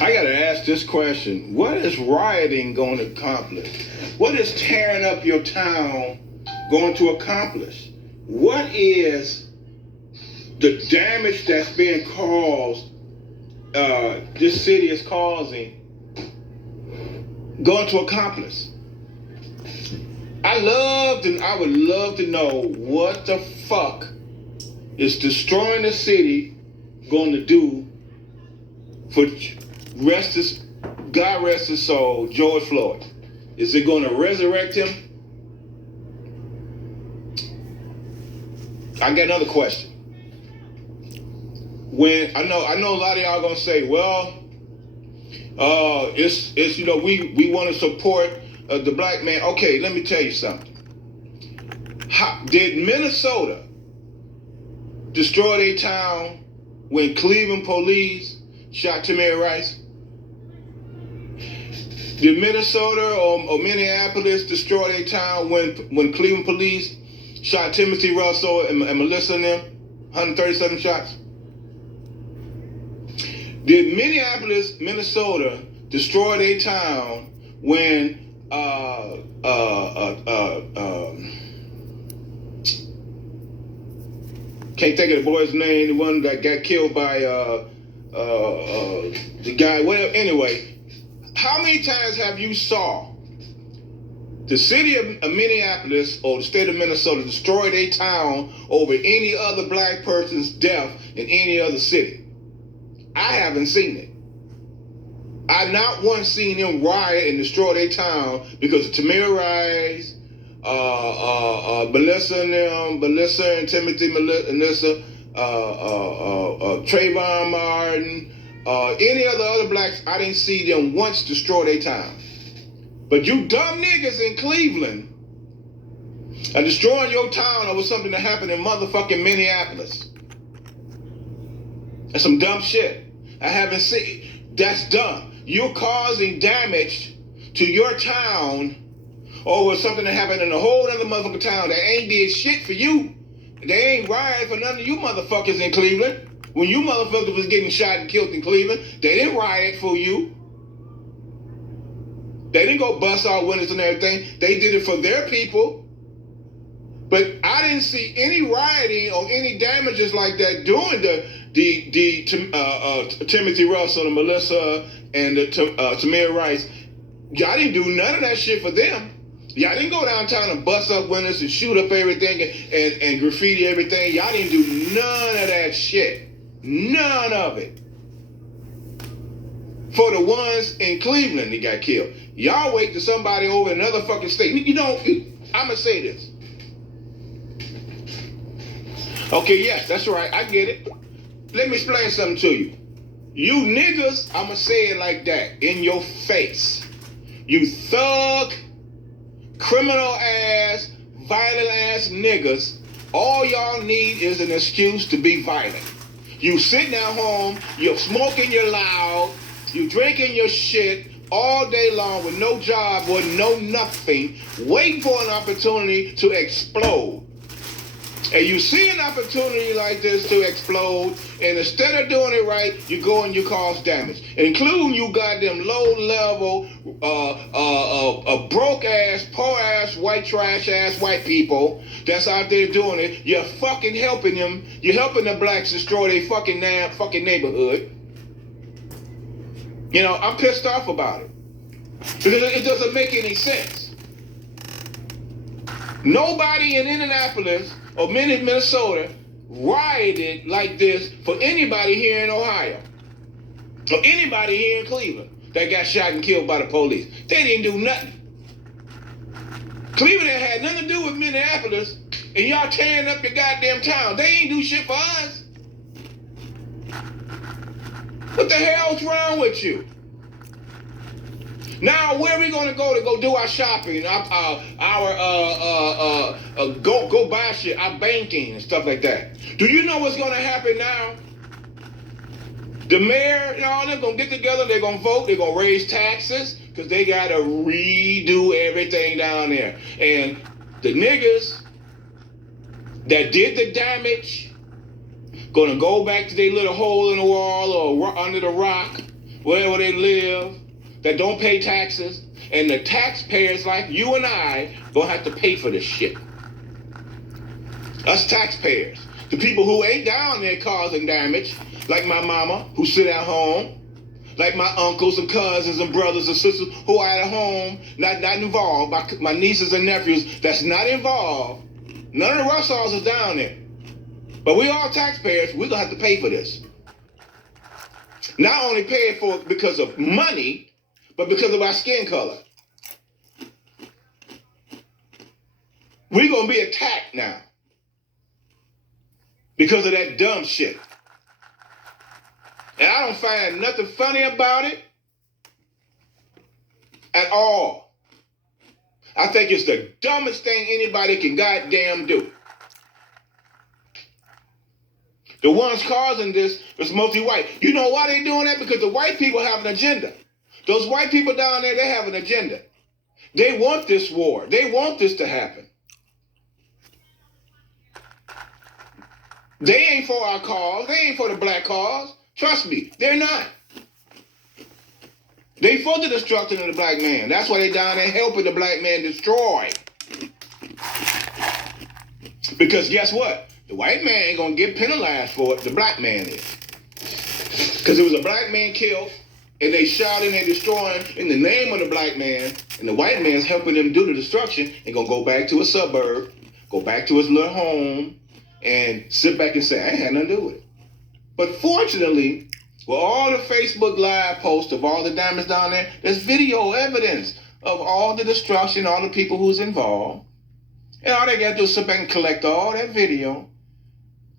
I gotta ask this question. What is rioting going to accomplish? What is tearing up your town going to accomplish? What is the damage that's being caused, this city is causing, going to accomplish? I would love to know what the fuck is destroying the city going to do for God rest his soul, George Floyd. Is it going to resurrect him? I got another question. When I know a lot of y'all gonna say, well, it's we want to support the black man. Okay, let me tell you something. Did Minnesota destroy their town when Cleveland police shot Tamir Rice? Did Minnesota or Minneapolis destroy their town when Cleveland police shot Timothy Russell and Melissa and them? 137 shots. Did Minneapolis, Minnesota destroy their town when can't think of the boy's name, the one that got killed by the guy, whatever. Anyway, how many times have you saw the city of Minneapolis or the state of Minnesota destroy their town over any other black person's death in any other city? I haven't seen it. I've not once seen them riot and destroy their town because of Tamir Rice, Melissa and Timothy, Melissa, Trayvon Martin, any of the other blacks. I didn't see them once destroy their town. But you dumb niggas in Cleveland are destroying your town over something that happened in motherfucking Minneapolis. That's some dumb shit. I haven't seen. That's dumb. You're causing damage to your town over something that happened in a whole other motherfucking town that ain't did shit for you. They ain't rioting for none of you motherfuckers in Cleveland. When you motherfuckers was getting shot and killed in Cleveland, they didn't riot for you. They didn't go bust out windows and everything. They did it for their people. But I didn't see any rioting or any damages like that during Timothy Russell and Melissa and Tamir Rice. Y'all didn't do none of that shit for them. Y'all didn't go downtown and bust up windows and shoot up everything and graffiti everything. Y'all didn't do none of that shit. None of it. For the ones in Cleveland that got killed. Y'all wait till somebody over in another fucking state. I'm going to say this. Okay, yes, that's right. I get it. Let me explain something to you. You niggas, I'm going to say it like that, in your face. You thug, criminal ass, violent ass niggas, all y'all need is an excuse to be violent. You sitting at home, you're smoking your loud, you drinking your shit all day long with no job or no nothing, waiting for an opportunity to explode. And you see an opportunity like this to explode, and instead of doing it right, you go and you cause damage. Including you goddamn low-level, broke-ass, poor-ass, white trash-ass white people that's out there doing it. You're fucking helping them. You're helping the blacks destroy their fucking neighborhood. You know, I'm pissed off about it. Because it doesn't make any sense. Nobody in Indianapolis or Minnesota rioted like this for anybody here in Ohio or anybody here in Cleveland that got shot and killed by the police. They didn't do nothing. Cleveland had nothing to do with Minneapolis, and y'all tearing up your goddamn town. They ain't do shit for us. What the hell's wrong with you? Now, where are we going to go do our shopping, go buy shit, our banking and stuff like that? Do you know what's going to happen now? The mayor and all them going to get together, they're going to vote, they're going to raise taxes because they got to redo everything down there. And the niggas that did the damage going to go back to their little hole in the wall or under the rock wherever they live, that don't pay taxes, and the taxpayers like you and I gonna have to pay for this shit. Us taxpayers. The people who ain't down there causing damage, like my mama who sit at home, like my uncles and cousins and brothers and sisters who are at home, not involved, my nieces and nephews that's not involved. None of the Russells is down there. But we all taxpayers, we're going to have to pay for this. Not only paying for it because of money, but because of our skin color. We're going to be attacked now because of that dumb shit. And I don't find nothing funny about it at all. I think it's the dumbest thing anybody can goddamn do. The ones causing this is mostly white. You know why they doing that? Because the white people have an agenda. Those white people down there, they have an agenda. They want this war. They want this to happen. They ain't for our cause. They ain't for the black cause. Trust me, they're not. They for the destruction of the black man. That's why they down there helping the black man destroy. Because guess what? The white man ain't gonna get penalized for it. The black man is. Because it was a black man killed, and they shot and they destroying in the name of the black man, and the white man's helping them do the destruction and gonna go back to a suburb, go back to his little home, and sit back and say, I ain't had nothing to do with it. But fortunately, with all the Facebook Live posts of all the damage down there, there's video evidence of all the destruction, all the people who's involved. And all they got to do is sit back and collect all that video,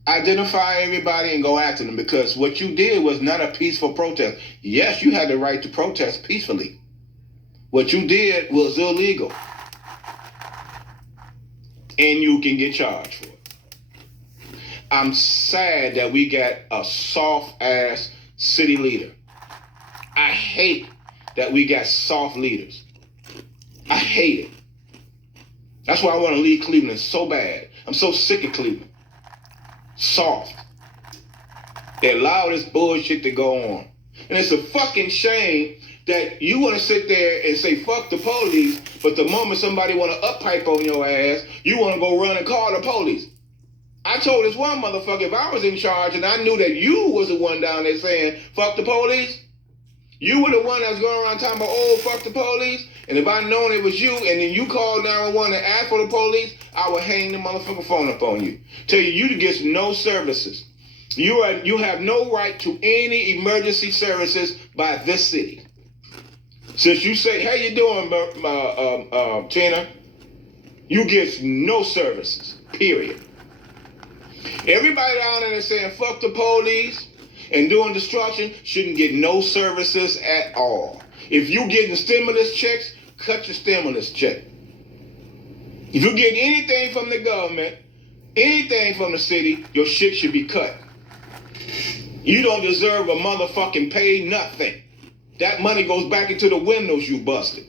identify everybody, and go after them. Because what you did was not a peaceful protest. Yes, you had the right to protest peacefully. What you did was illegal. And you can get charged for it. I'm sad that we got a soft-ass city leader. I hate that we got soft leaders. I hate it. That's why I want to leave Cleveland so bad. I'm so sick of Cleveland. Soft. They allow this bullshit to go on. And it's a fucking shame that you want to sit there and say, fuck the police, but the moment somebody want to up-pipe on your ass, you want to go run and call the police. I told this one motherfucker, if I was in charge and I knew that you was the one down there saying, fuck the police, you were the one that was going around talking about, oh, fuck the police, and if I'd known it was you, and then you called 911 and asked for the police, I would hang the motherfucking phone up on you. Tell you get no services. You have no right to any emergency services by this city. Since you say, how you doing, Tina? You get no services, period. Everybody down there that's saying fuck the police and doing destruction shouldn't get no services at all. If you getting stimulus checks, cut your stimulus check. If you get anything from the government, anything from the city, your shit should be cut. You don't deserve a motherfucking pay nothing. That money goes back into the windows you busted.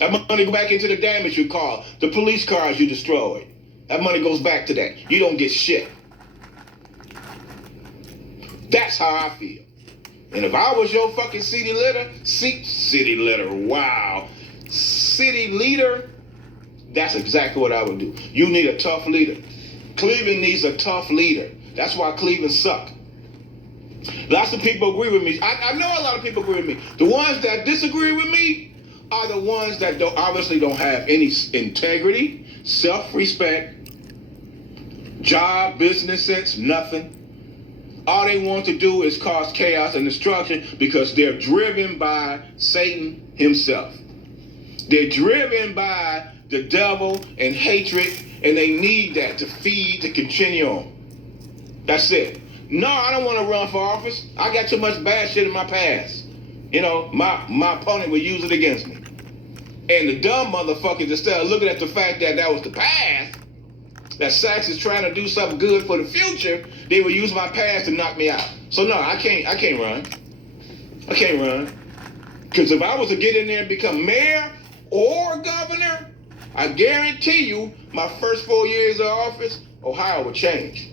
That money goes back into the damage you caused, the police cars you destroyed. That money goes back to that. You don't get shit. That's how I feel. And if I was your fucking city leader, that's exactly what I would do. You need a tough leader. Cleveland needs a tough leader. That's why Cleveland sucks. Lots of people agree with me. I know a lot of people agree with me. The ones that disagree with me are the ones that obviously don't have any integrity, self-respect, job, business sense, nothing. All they want to do is cause chaos and destruction because they're driven by Satan himself. They're driven by the devil and hatred, and they need that to feed, to continue on. That's it. No, I don't want to run for office. I got too much bad shit in my past. You know, my opponent would use it against me. And the dumb motherfuckers, instead of looking at the fact that that was the past, that Sachs is trying to do something good for the future, they will use my past to knock me out. So no, I can't run. I can't run. Because if I was to get in there and become mayor or governor, I guarantee you my first 4 years of office, Ohio would change.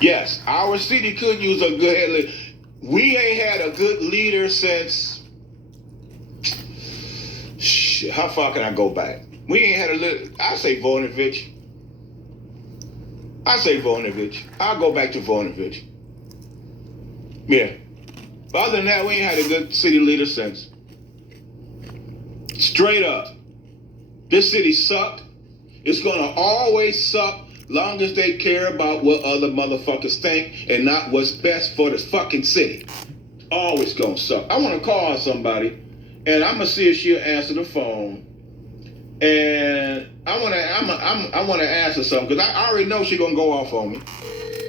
Yes, our city could use a good head. We ain't had a good leader since. How far can I go back? We ain't had a little. I say Voinovich. I'll go back to Voinovich. Yeah. But other than that, we ain't had a good city leader since. Straight up. This city sucked. It's gonna always suck long as they care about what other motherfuckers think and not what's best for the fucking city. Always gonna suck. I wanna call somebody and I'm gonna see if she'll answer the phone. And I wanna ask her something because I already know she's gonna go off on me.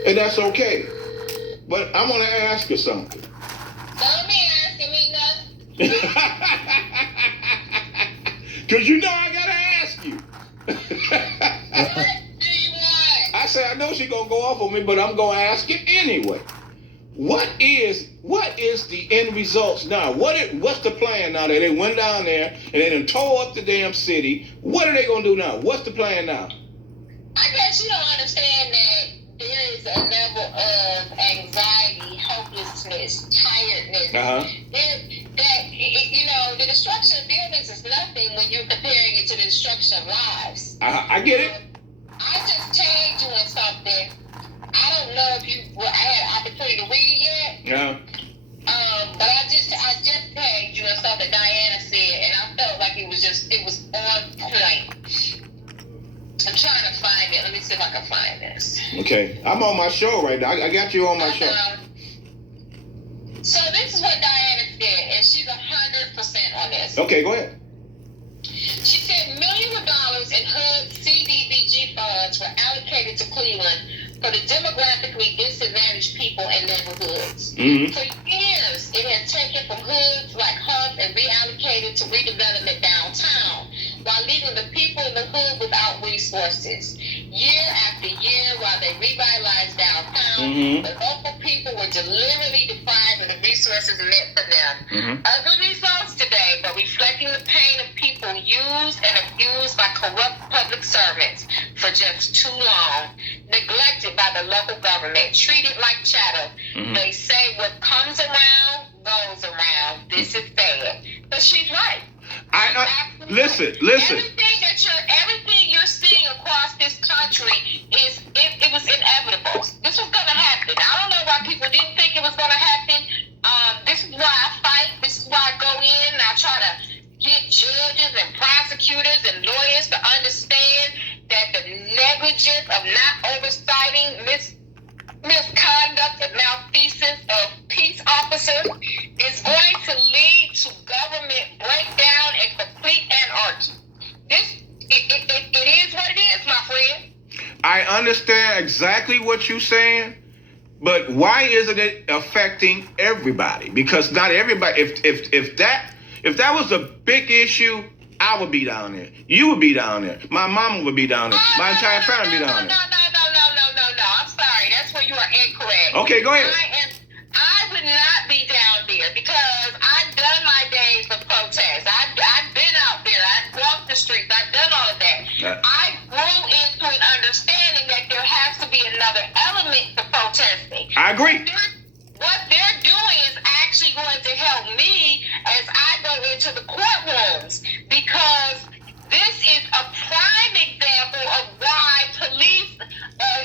And that's okay. But I wanna ask her something. Don't be asking me nothing. Cause you know I gotta ask you. What do you want? I say I know she's gonna go off on me, but I'm gonna ask it anyway. What is the end results now? What's the plan now that they went down there and they done tore up the damn city? What are they gonna do now? What's the plan now? I guess you don't understand that there is a level of anxiety, hopelessness, tiredness. The destruction of buildings is nothing when you're comparing it to the destruction of lives. I get it. I just tagged you in something. I don't know if I had an opportunity to read it yet. But I just tagged you in something Diana said, and I felt like it was on point. I'm trying to find it. Let me see if I can find this. Okay. I'm on my show right now. I got you on my show. So this is what Diana said, and she's 100% on this. Okay, go ahead. She said millions of dollars in HUD CDBG funds were allocated to Cleveland for the demographically disadvantaged people in neighborhoods. Mm-hmm. For years, it had taken from hoods like Huff and reallocated to redevelopment downtown, while leaving the people in the hood without resources. Year after year, while they revitalized downtown, the local people were deliberately deprived of the resources meant for them. Ugly results today, but reflecting the pain of people used and abused by corrupt public servants for just too long, neglected by the local government, treated like chattel. They say what comes around goes around. This is sad. But she's right. Listen. Everything you're seeing across this country it was inevitable. This was gonna happen. I don't know why people didn't think it was gonna happen. This is why I fight. This is why I go in and I try to get judges and prosecutors and lawyers to understand that the negligence of not oversighting misconduct and malfeasance of peace officers is going to lead to government breakdown and complete anarchy. It is what it is, my friend. I understand exactly what you're saying, but why isn't it affecting everybody? Because not everybody. If that was a big issue, I would be down there. You would be down there. My mama would be down there. My entire family would be down there. No. I'm sorry. That's where you are incorrect. Okay, go ahead. I would not be down there because I've done my days of protest. I've been out there. I've walked the streets. I've done all of that. I grew into an understanding that there has to be another element to protesting. I agree. What they're doing is actually going to help me as I go into the courtrooms, because this is a prime example of why police,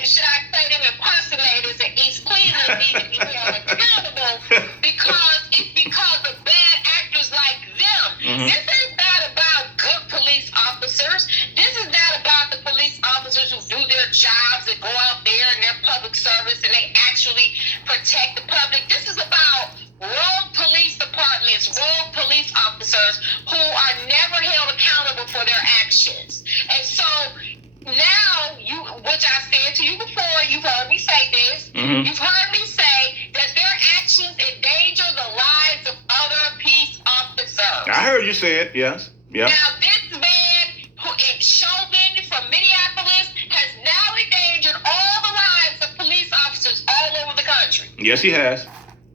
should I say them impersonators in East Cleveland, need to be held accountable, because it's because of bad actors like them. This ain't not about good police officers. This is not about the police officers who do their jobs and go out there in their public service and they actually protect the public. This is about rogue police departments, rogue police officers who are never held accountable for their actions. And so now, which I said to you before, you've heard me say this, you've heard me say that their actions endanger the lives of other peace officers. I heard you say it, yes. Yeah. Now, this man in Chauvin from Minneapolis has now endangered all the lives of police officers all over the country. Yes, he has.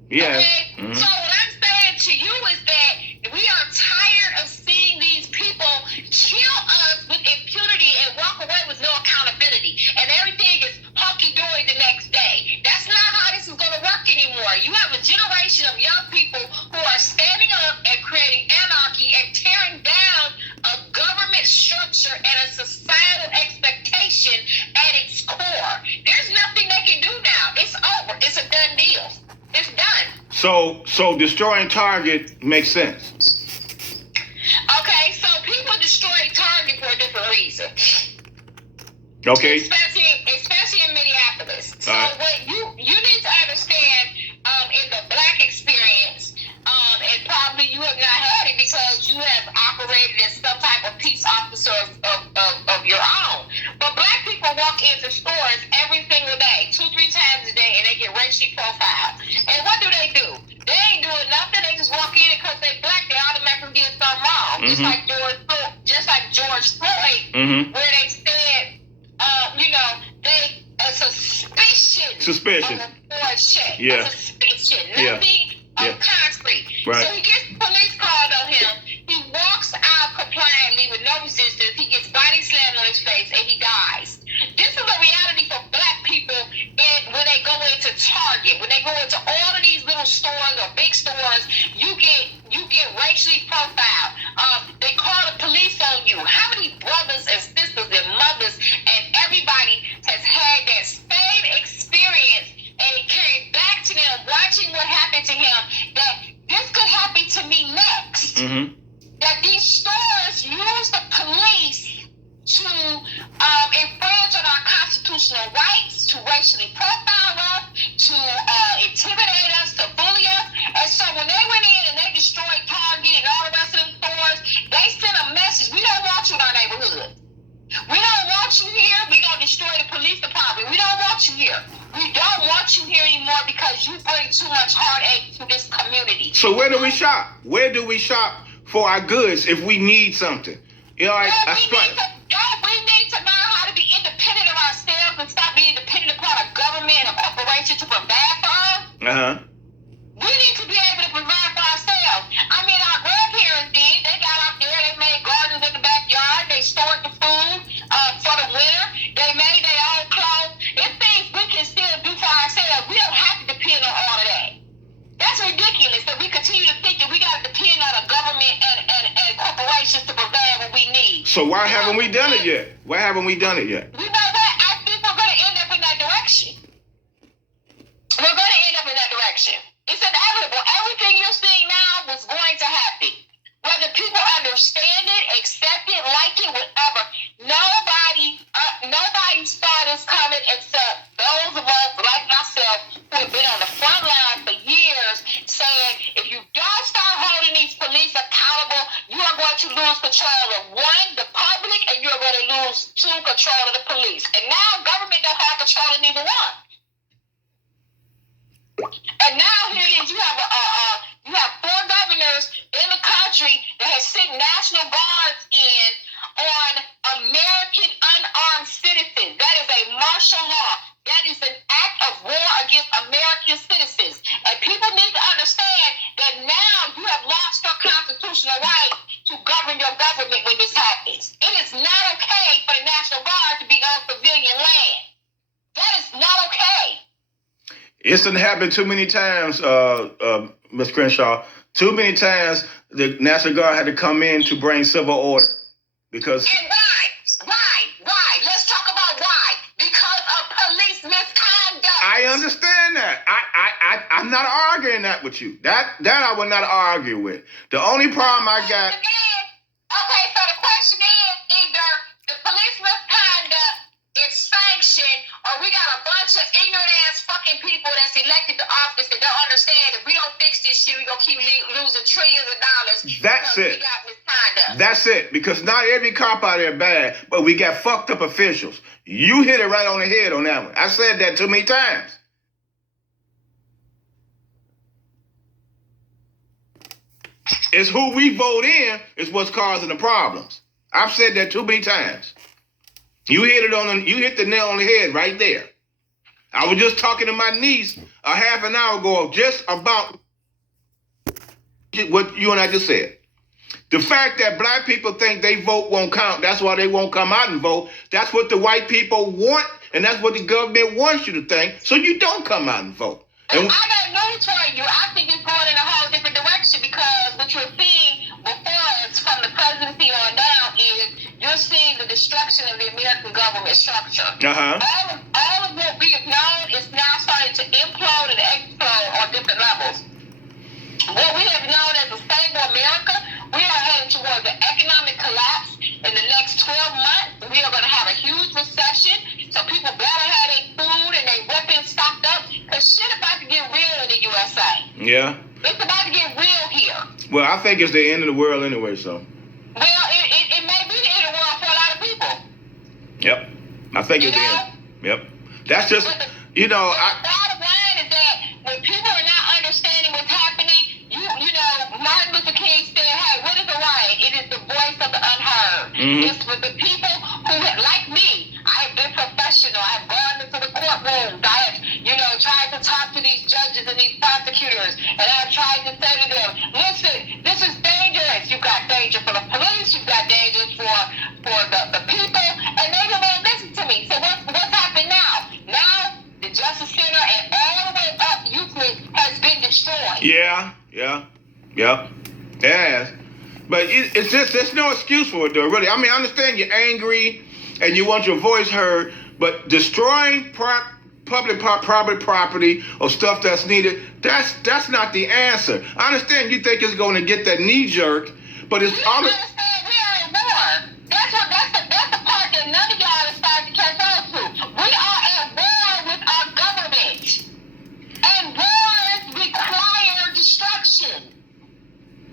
Yeah. Okay? So what I'm saying to you is that we are tired of seeing these people kill us with impunity and walk away with no accountability. And everything is hunky-dory the next day. That's not how this is going to work anymore. You have a generation of young people who are standing up and creating anarchy and tearing down a government structure and a societal expectation at its core. There's nothing they can do now. It's over. It's a done deal. It's done. So destroying Target makes sense. Okay, so people destroy Target for a different reason. Okay. Especially in Minneapolis. So what you need to understand in the black experience, and probably you have not had it because you have operated as some type of peace officer of your own. But black people walk into stores every single day, 2-3 times a day, and they get racially profiled. And what do? They ain't doing nothing. They just walk in because they black. They automatically did something wrong. Mm-hmm. Just like George Floyd, mm-hmm. where they said, they a suspicion of a Floyd check. Yeah. A suspicion, nothing concrete. Right. So he gets police called on him. He walks out compliantly with no resistance. He gets body slammed on his face and he dies. This is a reality for black people when they go into Target, when they go into all of these little stores or big stores, you get racially profiled. They call the police on you. How many brothers and sisters and mothers and everybody has had that same experience, and it came back to them watching what happened to him, that this could happen to me next. Mm-hmm. That these stores use the police to infringe on our constitutional rights, to racially profile us, to intimidate us, to bully us. And so when they went in and they destroyed Target and all the rest of them stores, they sent a message: we don't want you in our neighborhood. We don't want you here. We're going to destroy the police department. We don't want you here. We don't want you here anymore because you bring too much heartache to this community. So where do we shop? Where do we shop for our goods if we need something? You know, we need to learn how to be independent of ourselves and stop being dependent upon a government and a corporation to provide for us. Uh-huh. We need to be able to provide for ourselves. I mean, our grandparents did. They got out there, they made gardens in the backyard, they stored the food for the winter, they made their own clothes. It's things we can still do for ourselves. We don't have to depend on all of that. That's ridiculous that we continue to think that we got to depend on a government and corporations to provide what we need. So why haven't we done it yet? Why haven't we done it yet? You know what? I think we're going to end up in that direction. We're going to end up in that direction. It's inevitable. Everything you're seeing now was going to happen. Whether people understand it, accept it, like it, whatever. Nobody saw this coming except those of us like myself who have been on the front line for years saying, if you don't start holding these police accountable, you are going to lose control of one, the public, and you're going to lose two, control of the police. And now government don't have control of neither one. And now here it is, you have 4 governors in the country that have sent National Guards in on American unarmed citizens. That is a martial law. That is an act of war against American citizens. And people need to understand that now you have lost your constitutional right to govern your government when this happens. It is not okay for the National Guard to be on civilian land. That is not okay. It's happened too many times, Ms. Crenshaw. Too many times the National Guard had to come in to bring civil order. Because... And why? Let's talk about why. Because of police misconduct. I understand that. I'm not arguing that with you. That I would not argue with. The only problem I got... Okay, so the question is either the police misconduct is sanctioned, or we got a bunch of ignorant ass fucking people that's elected to office that don't understand that we don't fix this shit, we're going to keep losing trillions of dollars. That's it. We got misconduct. That's it. Because not every cop out there bad, but we got fucked up officials. You hit it right on the head on that one. I said that too many times. It's who we vote in is what's causing the problems. I've said that too many times. You hit the nail on the head right there. I was just talking to my niece a half an hour ago just about what you and I just said. The fact that black people think they vote won't count, that's why they won't come out and vote. That's what the white people want, and that's what the government wants you to think, so you don't come out and vote. And I got news for you. I think it's going in a whole different direction because what you're seeing before us from the presidency on down is you're seeing the destruction of the American government structure. All of what we have known is now starting to implode and explode on different levels. What we have known as a stable America, we are heading towards an economic collapse. In the next 12 months, we are going to have a huge recession. So people better have their food and their weapons stocked up because shit about to get real in the USA. Yeah. It's about to get real here. Well, I think it's the end of the world anyway, so. Well, it may be the end of the world for a lot of people. Yep. I think it's the end. Yep. That's just, the bottom line is that when people are not understanding what's happening, Martin Luther King said, hey, what is a riot? It is the voice of the unheard. Mm-hmm. It's for the people who have, like me, I have been professional. I have gone into the courtrooms. I have, tried to talk to these judges and these prosecutors. And I have tried to say to them, listen, this is dangerous. You've got danger for the police. You've got danger for the people. And they don't want to listen to me. So what's happened now? Now, the Justice Center and all the way up Euclid has been destroyed. Yeah. It has. But it's just, there's no excuse for it, though, really. I mean, I understand you're angry and you want your voice heard, but destroying public property or stuff that's needed, that's not the answer. I understand you think it's going to get that knee jerk, but it's all... We are at war. That's the part that none of y'all is starting to catch on to. We are at war with our government. And wars require destruction.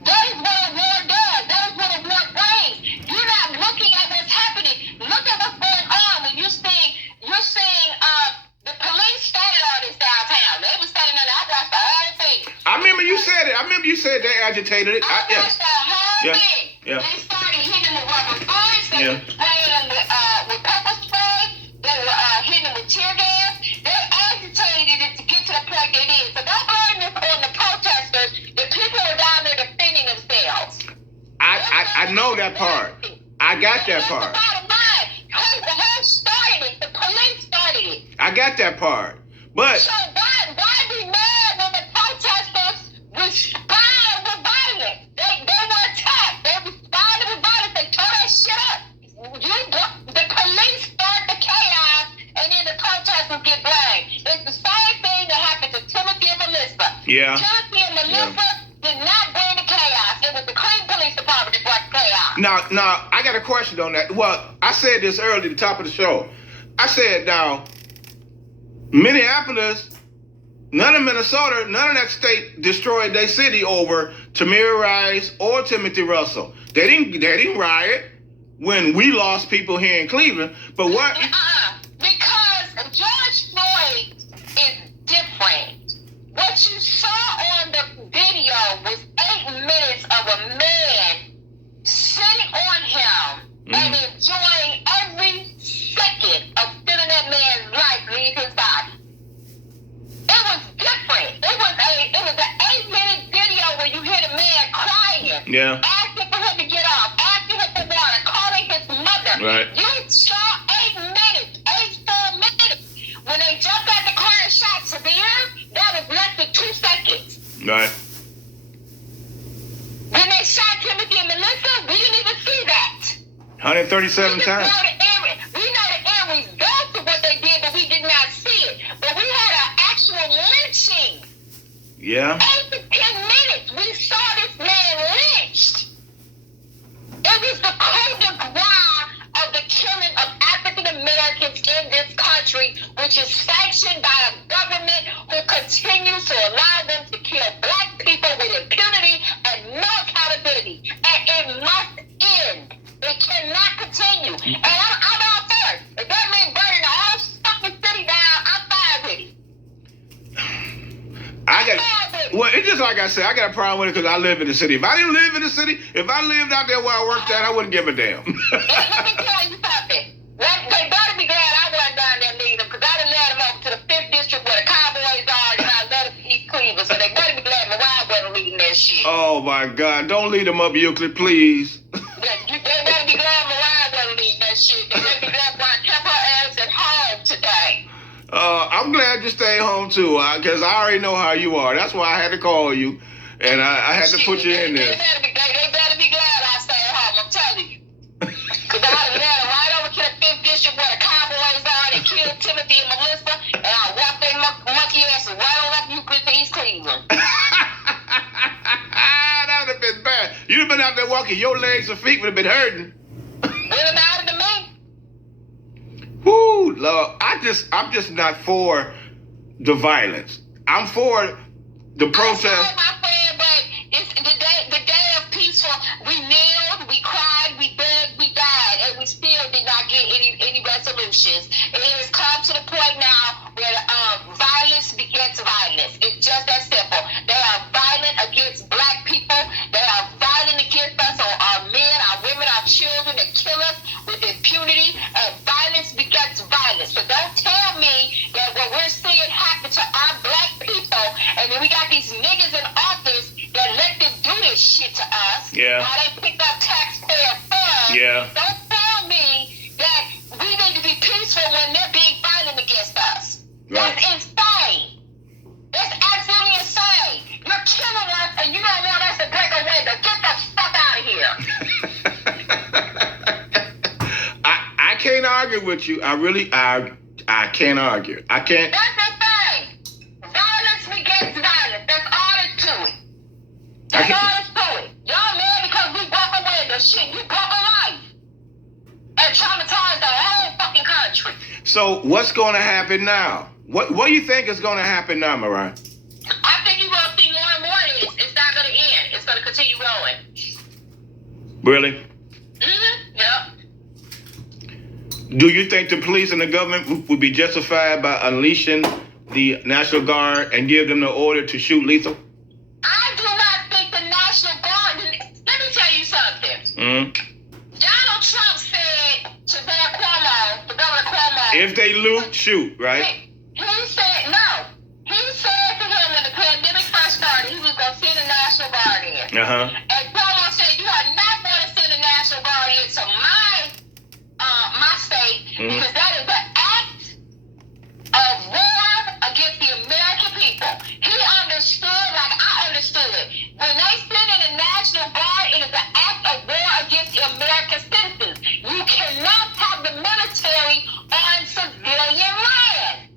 That is what a war does. That is what a war brings. You're not looking at what's happening. Look at what's going on when you're saying the police started all this downtown. They were standing there. I watched the whole thing. I remember you said it. I remember you said they agitated it. I watched the whole thing. Yeah. They started hitting with rubber bullets. They were spraying them with pepper spray. They were hitting them with tear gas. They agitated it to get to the point they did. So don't blame this on the protesters. The people are down there defending themselves. I know that part. I got that part. That's the bottom line. Who started it? The police started it. I got that part. But So why be mad when the protesters respond with violence? They were attacked. They responded with violence. They tore that shit up. The police start the chaos, and then the protesters get blamed. It's the same thing that happened to Timothy and Melissa. Yeah. Timothy and Melissa did not bring the chaos. It was the Cleveland Police Department that brought the chaos. now, I got a question on that. Well, I said this earlier at the top of the show. I said, now, Minneapolis, none of Minnesota, none of that state destroyed their city over Tamir Rice or Timothy Russell. They didn't riot when we lost people here in Cleveland. But what? Because George Floyd is different. What you saw on the video was 8 minutes of a man sitting on him and enjoying every second of feeling that man's life leave his body. It was different. It was an 8-minute video where you hear the man crying, asking for him to get off, asking him for water, calling his mother. Right. You saw 8 minutes, 8 full minutes. When they jumped out the car and shot Sabir, that was less than 2 seconds. Right. When they shot Timothy and Melissa, we didn't even see that. 137 times. We know the end results of what they did, but we did not see it. But we had an actual lynching. Yeah. 8 to 10 minutes, we saw this man lynched. It was the coup de grace of the killing of African Americans in this country, which is sanctioned by a government who continues to allow them to kill black people with impunity and no accountability. And it must end. It cannot continue. And I'm all for it. If that means burning the whole fucking city down, I'm fine with it. Well, it's just like I said, I got a problem with it because I live in the city. If I didn't live in the city, if I lived out there where I worked at, I wouldn't give a damn. Let me tell you something. They better be glad I wasn't down there leading them because I done led them over to the 5th District where the Cowboys are and I led them to East Cleveland. So they better be glad Mariah wasn't leading that shit. Oh, my God. Don't lead them up Euclid, please. They better be glad Mariah wasn't leading that shit. They better be glad I kept her ass at home today. I'm glad you stayed home too, because I already know how you are. That's why I had to call you, and I had to put you in there. They better be glad I stayed home. I'm telling you. Because I would have right over to the 5th District where the Cowboys are. They killed Timothy and Melissa, and I walked their monkey asses right on up Euclid to East Cleveland. That would have been bad. You'd have been out there walking. Your legs and feet would have been hurting. What about it to me? Whoo, Lord. I'm just not for the violence. I'm for the protest. I'm sorry, my friend, but it's the day of peaceful. We kneeled, we cried, we begged, we died, and we still did not get any resolutions. And it has come to the point now where violence begets violence. It's just that simple. They are violent against black people. They are violent against us, our men, our women, our children. They kill us with impunity, and violence begets violence. So don't tell me that what we're seeing happen to our black people, and then we got these niggas in office that let them do this shit to us. Yeah. While they pick up taxpayer funds. Yeah. Don't tell me that we need to be peaceful when they're being violent against us. Right. That's insane. That's absolutely insane. You're killing us, and you don't want us to break a window. Get the fuck out of here. I can't argue with you. I can't argue. I can't. That's the thing. Violence begets violence. That's all there's to it. That's all there's to it. Y'all mad because we broke a window. Shit, you broke a life. And traumatized the whole fucking country. So what's going to happen now? What do you think is going to happen now, Mariah? I think you're going to see more and more of this. It's not going to end. It's going to continue going. Really? Mm-hmm. Yep. Do you think the police and the government would be justified by unleashing the National Guard and give them the order to shoot lethal? I do not think the National Guard. Let me tell you something. Donald Trump said to Mayor Cuomo, the Governor Cuomo, If they loot, shoot, right? He said no. He said to him when the pandemic first started, he was going to send the National Guard in. And Cuomo said, you are not going to send the National Guard into my state because that is an act of war against the American people. He understood like I understood. When they send in the National Guard, it is an act of war against the American citizens. You cannot have the military on civilian land.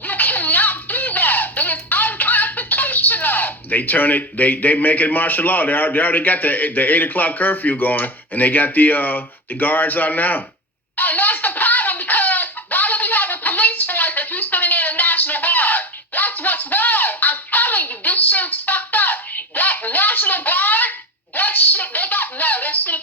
You cannot do that. It is unconstitutional. They turn it. They make it martial law. They already got the 8:00 curfew going, and they got the guards out now. And that's the problem because why do we have a police force if you're sitting in a National Guard? That's what's wrong. I'm telling you, this shit's fucked up. That National Guard, that shit is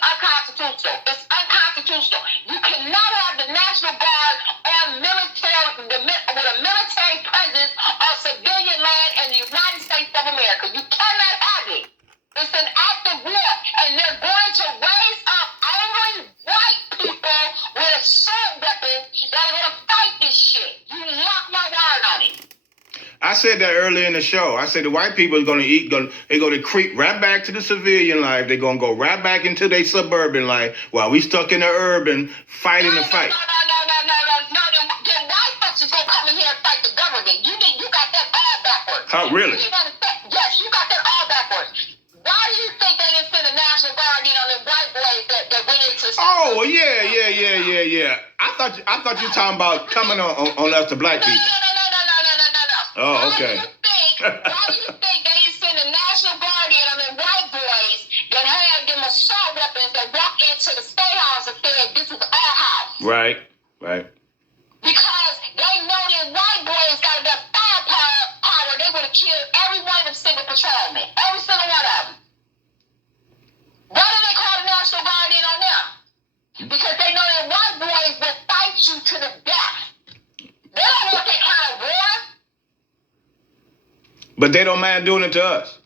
unconstitutional. It's unconstitutional. You cannot have the National Guard on with a military presence on civilian land in the United States of America. You cannot have it. It's an act of war, and they're going to raise up angry white people with assault weapons that are going to fight this shit. You mark my word on it. I said that earlier in the show. I said the white people are they're going to creep right back to the civilian life. They're going to go right back into their suburban life while we stuck in the urban fighting the fight. No. The white folks is going to come in here and fight the government. You got that all backwards. Oh, really? Yes, you got that all backwards. Why do you think they didn't send a National Guard in on them white boys that went into... Oh, well, yeah. I thought you were talking about coming on us, the black people. No. Oh, okay. Why do you think they didn't send a National Guard in on them white boys that had them assault weapons that walked into the state house and said, this is our house? Right. Because they know that white boys got enough firepower, they would have killed every one of them single patrolmen. Every single one of them. Why do they call the National Guard in on them? Because they know that white boys will fight you to the death. They don't want that kind of war. But they don't mind doing it to us.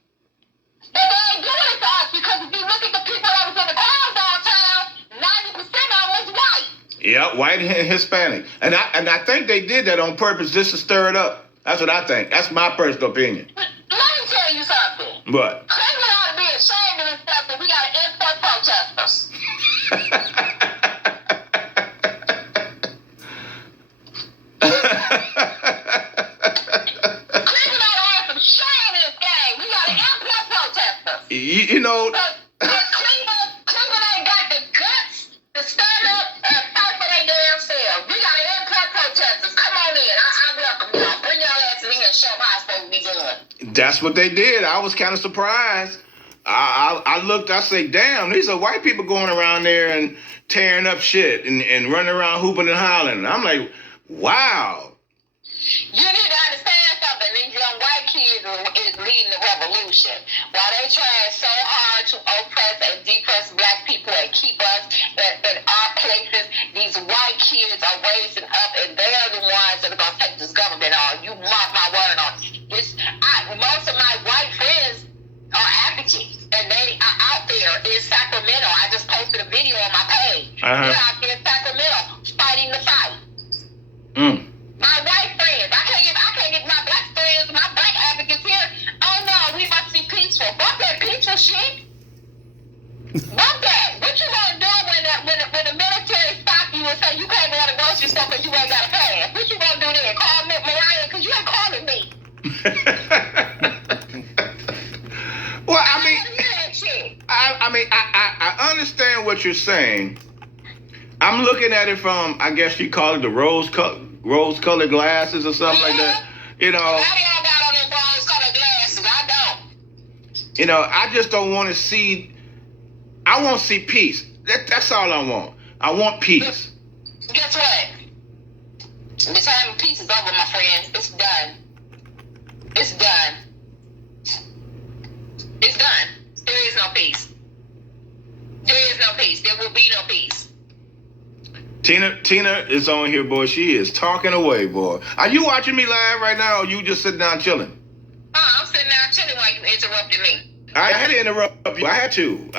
But they ain't doing it to us because if you look at the people that was in the crowd downtown, 90% of them was white. Yeah, white and Hispanic. And I think they did that on purpose just to stir it up. That's what I think. That's my personal opinion. Let me tell you something. What? Cleveland ought to be ashamed of himself that we got to import protesters. us. You know. But Cleveland ain't got the guts to stand up and fight for their damn selves. We got airport protesters. Come on in. I welcome y'all. Bring y'all asses in here and show them how it's supposed to be done. That's what they did. I was kind of surprised. I looked, I say, damn, these are white people going around there and tearing up shit and running around hooping and hollering. I'm like, wow. You need to understand something. These young white kids is leading the revolution. While they trying so hard to oppress and depress black people and keep us in our places, these white kids are raising up, and they're the ones that are going to take this government on. You mark my word on it. Most of my white friends are advocates, and they are out there in Sacramento. I just posted a video on my page. They're out there in Sacramento fighting the fight. My white friends, I can't get my black friends, my black advocates here. Oh no, we must be peaceful. Fuck that peaceful shit. Fuck that. What you gonna do when the military stop you and say you can't go to the grocery store because you ain't got a pass? What you gonna do then? Call me Mariah because you ain't calling me. Well, I understand what you're saying. I'm looking at it from, I guess you call it the rose-colored glasses or something like that. You know. How y'all got on them rose-colored glasses? I don't. You know, I just don't want to see. I want to see peace. That's all I want. I want peace. Guess what? The time of peace is over, my friends. It's done. It's done. It's done. There is no peace. There is no peace. There will be no peace. Tina is on here, boy. She is talking away, boy. Are you watching me live right now, or you just sitting down chilling? Oh, I'm sitting down chilling while you interrupted me. I had to interrupt you. I had to.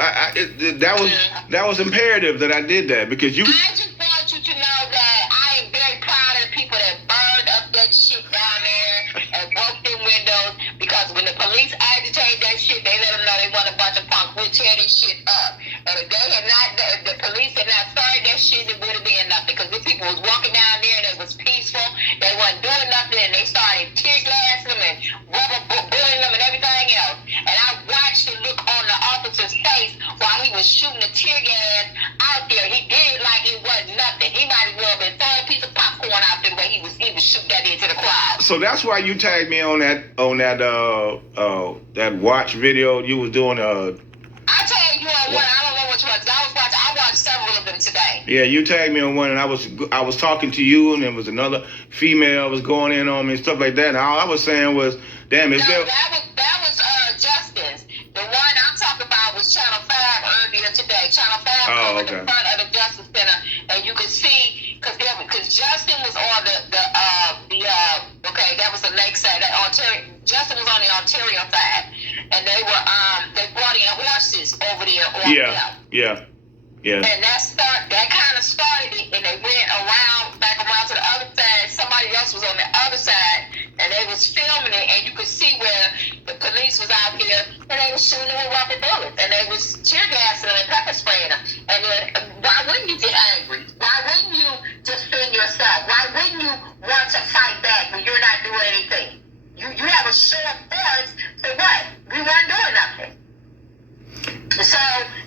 That was imperative that I did that because you. I just want you to know that I am very proud of the people that burned up that shit down there and broke them windows, because when the police agitated that shit, they let them know they want a bunch of punks. We'll tear this shit up. And if they had not, the police had not started that shit, it would have been nothing. Because these people was walking down there and it was peaceful. They wasn't doing nothing, and they started tear gassing them and rubber bullying them and everything else. And I watched the look on the officer's face while he was shooting the tear gas out there. He did it like it wasn't nothing. He might as well have been throwing a piece of popcorn out there the way he was shooting that into the crowd. So that's why you tagged me on that watch video you was doing. I tagged you on one. I don't know which one. I watched several of them today. Yeah, you tagged me on one, and I was talking to you, and there was another female was going in on me and stuff like that. And all I was saying was, damn, is there? That was Justin's. The one I'm talking about was Channel 5 earlier today. Channel 5 over the front of the Justice Center, and you can see because Justin was on that was the lakeside. Justin was on the Ontario side, and they brought in horses over there. Yeah. And that kind of started it, and they went back around to the other side. Somebody else was on the other side, and they was filming it, and you could see where the police was out there, and they was shooting them with rubber bullets, and they was tear gassing them and pepper spraying them. And then, why wouldn't you get angry? Why wouldn't you defend yourself? Why wouldn't you want to fight back when you're not doing anything? You have a show of force, so what? We weren't doing nothing. So,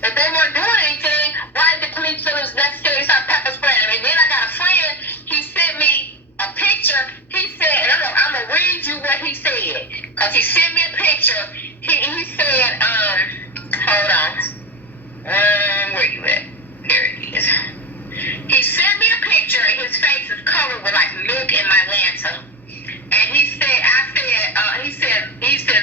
if they weren't doing anything, why did the police feel it was necessary to start pepper spraying them? And then I got a friend, he sent me a picture. He said, and I'm going to read you what he said. Because he sent me a picture. He said, hold on. Where you at? Here it is. He sent me a picture, and his face is covered with like milk in my lantern. And he said,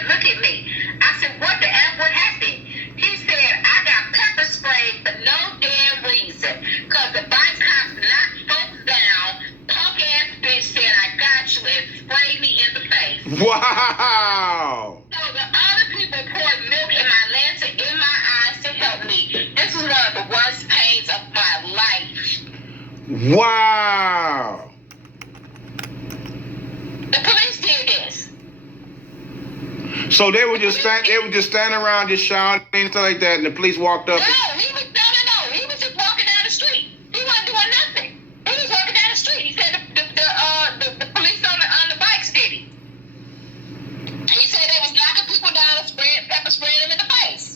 look at me. I said, what the F, what happened? He said, I got pepper sprayed for no damn reason. Because the bike cops knocked folks down. Punk ass bitch said, I got you, and sprayed me in the face. Wow. So the other people poured milk in my lantern in my eyes to help me. This was one of the worst pains of my life. Wow. The police did this. So they were just standing around just shouting and stuff like that, and the police walked up. No. He was just walking down the street. He wasn't doing nothing. He was walking down the street. He said the police on the bikes did it. He said they was knocking people down and pepper spraying them in the face.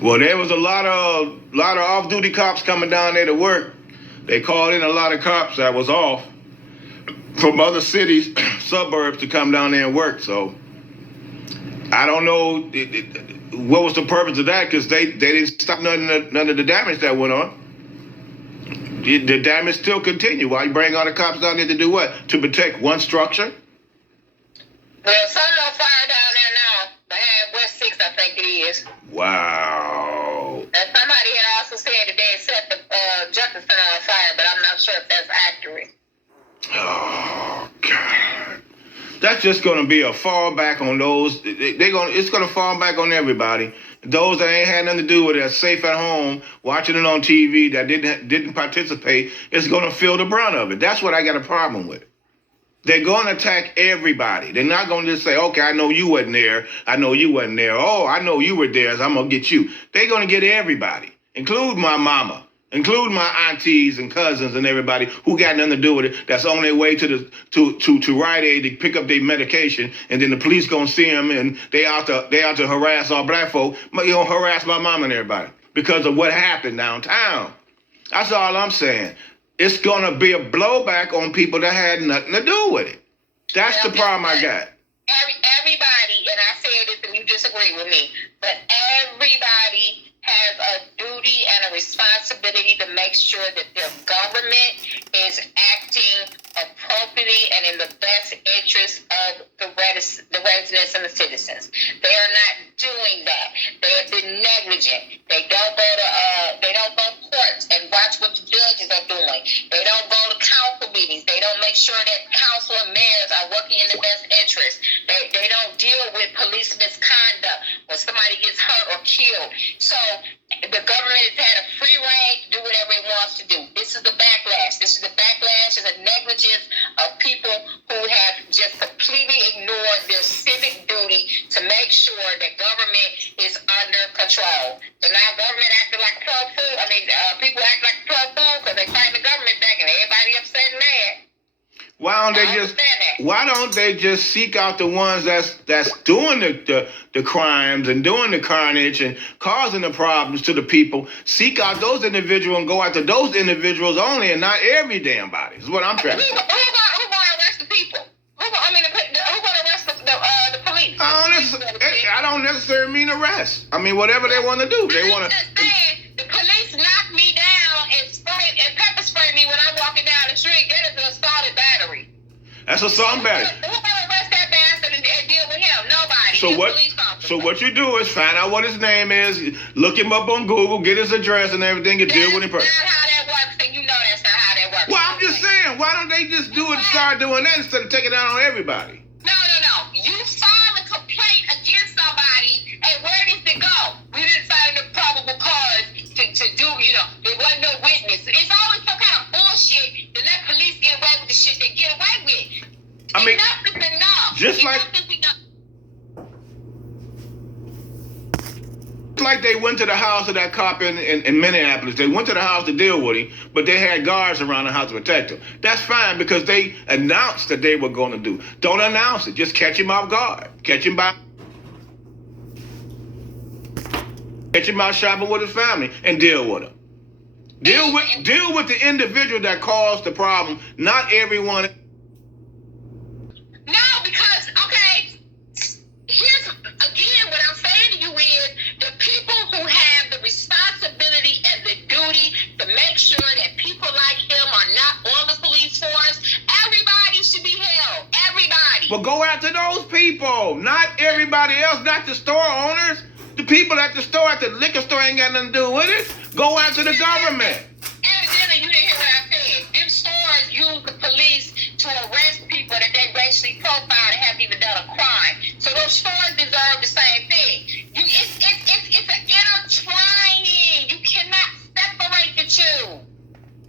Well, there was a lot of off-duty cops coming down there to work. They called in a lot of cops that was off from other cities, suburbs, to come down there and work. So I don't know what was the purpose of that, because they didn't stop none of the damage that went on. The damage still continued. Why you bring all the cops down there to do what? To protect one structure? Well, some on fire down there now. Behind West 6, I think it is. Wow. And somebody had also said that they had set the Justice Center on fire, but I'm not sure if that's accurate. Oh, God. That's just going to be a fallback on those. It's going to fall back on everybody. Those that ain't had nothing to do with it, that's safe at home, watching it on TV, that didn't participate, is going to feel the brunt of it. That's what I got a problem with. They're going to attack everybody. They're not going to just say, okay, I know you wasn't there. I know you wasn't there. Oh, I know you were there, so I'm going to get you. They're going to get everybody, include my mama, include my aunties and cousins and everybody who got nothing to do with it, that's on their way to Rite Aid to pick up their medication, and then the police going to see them, and they out to harass all black folk, harass my mama and everybody because of what happened downtown. That's all I'm saying. It's going to be a blowback on people that had nothing to do with it. That's the problem I got. Everybody, and I said this and you disagree with me, but everybody has a duty and a responsibility to make sure that their government is acting appropriately and in the best interest of the residents and the citizens. They are not doing that. They have been negligent. They don't go to courts and watch what the judges are doing. They don't go to council meetings. They don't make sure that council and mayors are working in the best interest. They don't deal with police misconduct when somebody gets hurt or killed. So the government has had a free reign to do whatever it wants to do. This is the backlash. This is the backlash and the negligence of people who have just completely ignored their civic duty to make sure that government is under control. So now government acting like plug food. People act like plug food because they fight the government back and everybody upset and mad. Why don't they just seek out the ones that's doing the crimes and doing the carnage and causing the problems to the people? Seek out those individuals and go after those individuals only, and not every damn body. Is what I'm trying to say. Who going to arrest the people? Who going to arrest the police? I don't necessarily mean arrest. I mean whatever they want to do. They want to. The police knocked me down and pepper sprayed me when I'm walking down the street. That is an assault battery. That's assault battery. Who going to arrest that bastard and deal with him? Nobody. So what you do is find out what his name is, look him up on Google, get his address and everything, and deal with him personally. That's not how that works, and you know that's not how that works. Well, I'm just saying, why don't they just do it and start doing that instead of taking it out on everybody? No. You file a complaint against somebody, and where does it go? We didn't find the probable cause to do, there wasn't no witness. It's always some kind of bullshit to let police get away with the shit they get away with. Enough is enough. Just like they went to the house of that cop in Minneapolis. They went to the house to deal with him, but they had guards around the house to protect him. That's fine because they announced that they were going to do. Don't announce it. Just catch him off guard. Catch him out shopping with his family and deal with him. Deal with the individual that caused the problem, not everyone. No, because, okay, here's, again, what I'm saying to you is the people who have the responsibility and the duty to make sure that people like him are not on the police force, everybody should be held. Everybody. Well, go after those people, not everybody else, not the store owners. The people at the store, at the liquor store ain't got nothing to do with it. Go after the government. Evidently, you didn't hear what I said. Them stores use the police to arrest people that they racially profiled and haven't even done a crime. So those stores deserve the same thing. It's an intertwining. You cannot separate the two.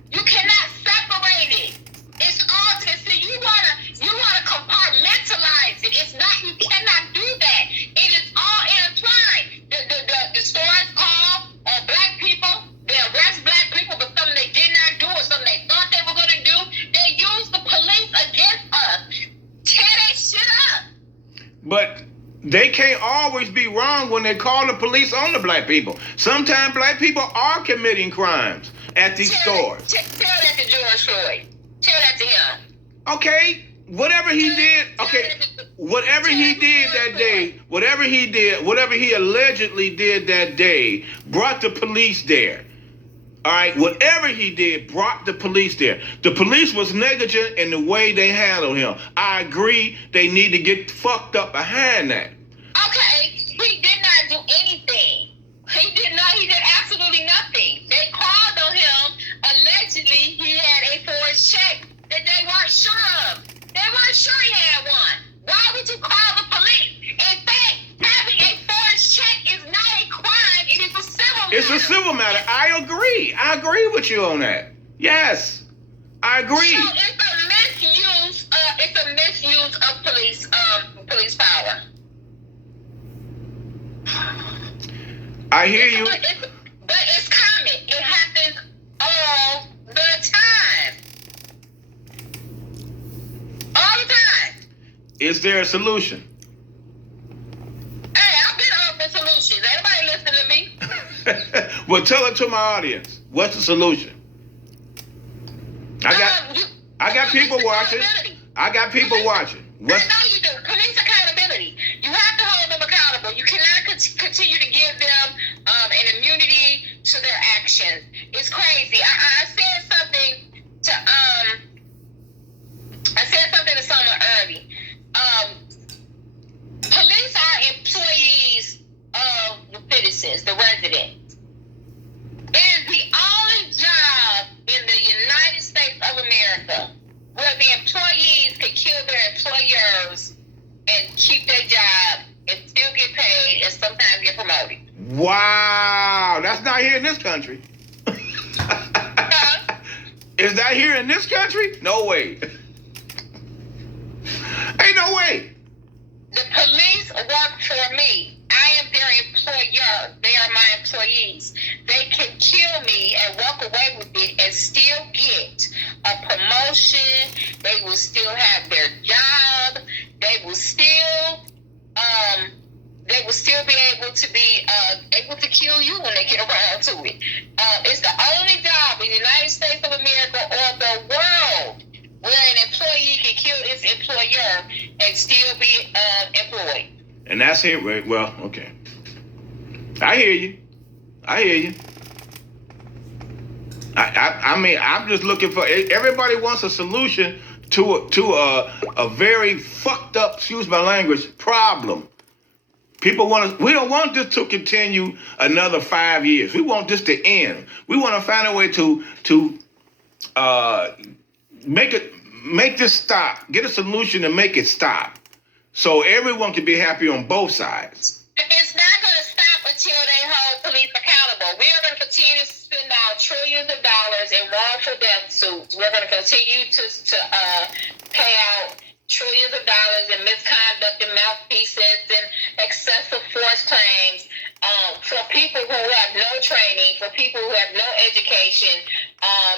You cannot separate it. It's all to see. You wanna compartmentalize it. It's not. You cannot do that. It is all intertwined. The stores call black people. They arrest black people for something they did not do or something they thought they were going to do. They use the police against us. Tear that shit up. But they can't always be wrong when they call the police on the black people. Sometimes black people are committing crimes at these stores. Tell that to George Floyd. Tell that to him. Okay, whatever he did, whatever he did that day, whatever he allegedly did that day, brought the police there. All right, whatever he did brought the police there. The police was negligent in the way they handled him. I agree, they need to get fucked up behind that. Okay, he did not do anything. He did absolutely nothing. They called on him. Allegedly, he had a forged check that they weren't sure of. They weren't sure he had one. Why would you call the police? In fact, having a forged check is not a crime. It is a civil matter. It's a civil matter. I agree with you on that. Yes, I agree. So it's a misuse of police power. I hear you. But it's common. It happens all the time. All the time. Is there a solution? Hey, I've been offering solutions. Anybody listening to me? Well, tell it to my audience. What's the solution? I got people watching. I got people watching. I know you do. Police accountability. You have to hold them accountable. You cannot continue to give them an immunity to their actions. It's crazy. I said something to someone early. Police are employees of the citizens, the residents. It is the only job in the United States of America where the employees can kill their employers and keep their job and still get paid and sometimes get promoted. Wow, that's not here in this country. Is that here in this country? No way. Ain't no way. The police work for me. I am their employer. They are my employees. They can kill me and walk away with it and still get a promotion. They will still have their job. They will still be able to kill you when they get around to it. It's the only job in the United States of America or the world where an employee can kill its employer and still be employed. And that's it, right? Well, okay. I hear you. I mean, I'm just looking for. Everybody wants a solution to a very fucked up, excuse my language, problem. People want we don't want this to continue another 5 years. We want this to end. We want to find a way to make this stop. Get a solution to make it stop, so everyone can be happy on both sides. It's not going to stop until they hold police accountable. We are going to continue to spend out trillions of dollars in wrongful death suits. We're going to continue to pay out trillions of dollars in misconduct and malfeasance and excessive force claims for people who have no training, for people who have no education.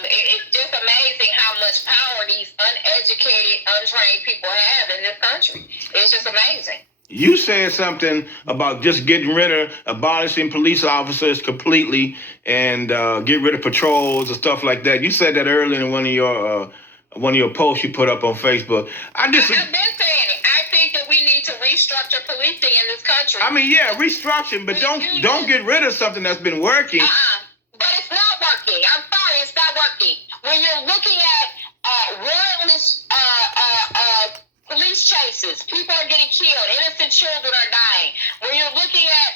It's just amazing how much power these uneducated, untrained people have in this country. It's just amazing. You said something about just getting rid of, abolishing police officers completely and get rid of patrols and stuff like that. You said that earlier in one of your posts you put up on Facebook. I've been saying it. I think that we need to restructure policing in this country. I mean, yeah, restructuring, but don't get rid of something that's been working. But it's not working. I'm sorry, it's not working. When you're looking at warrantless police chases, people are getting killed, innocent children are dying. When you're looking at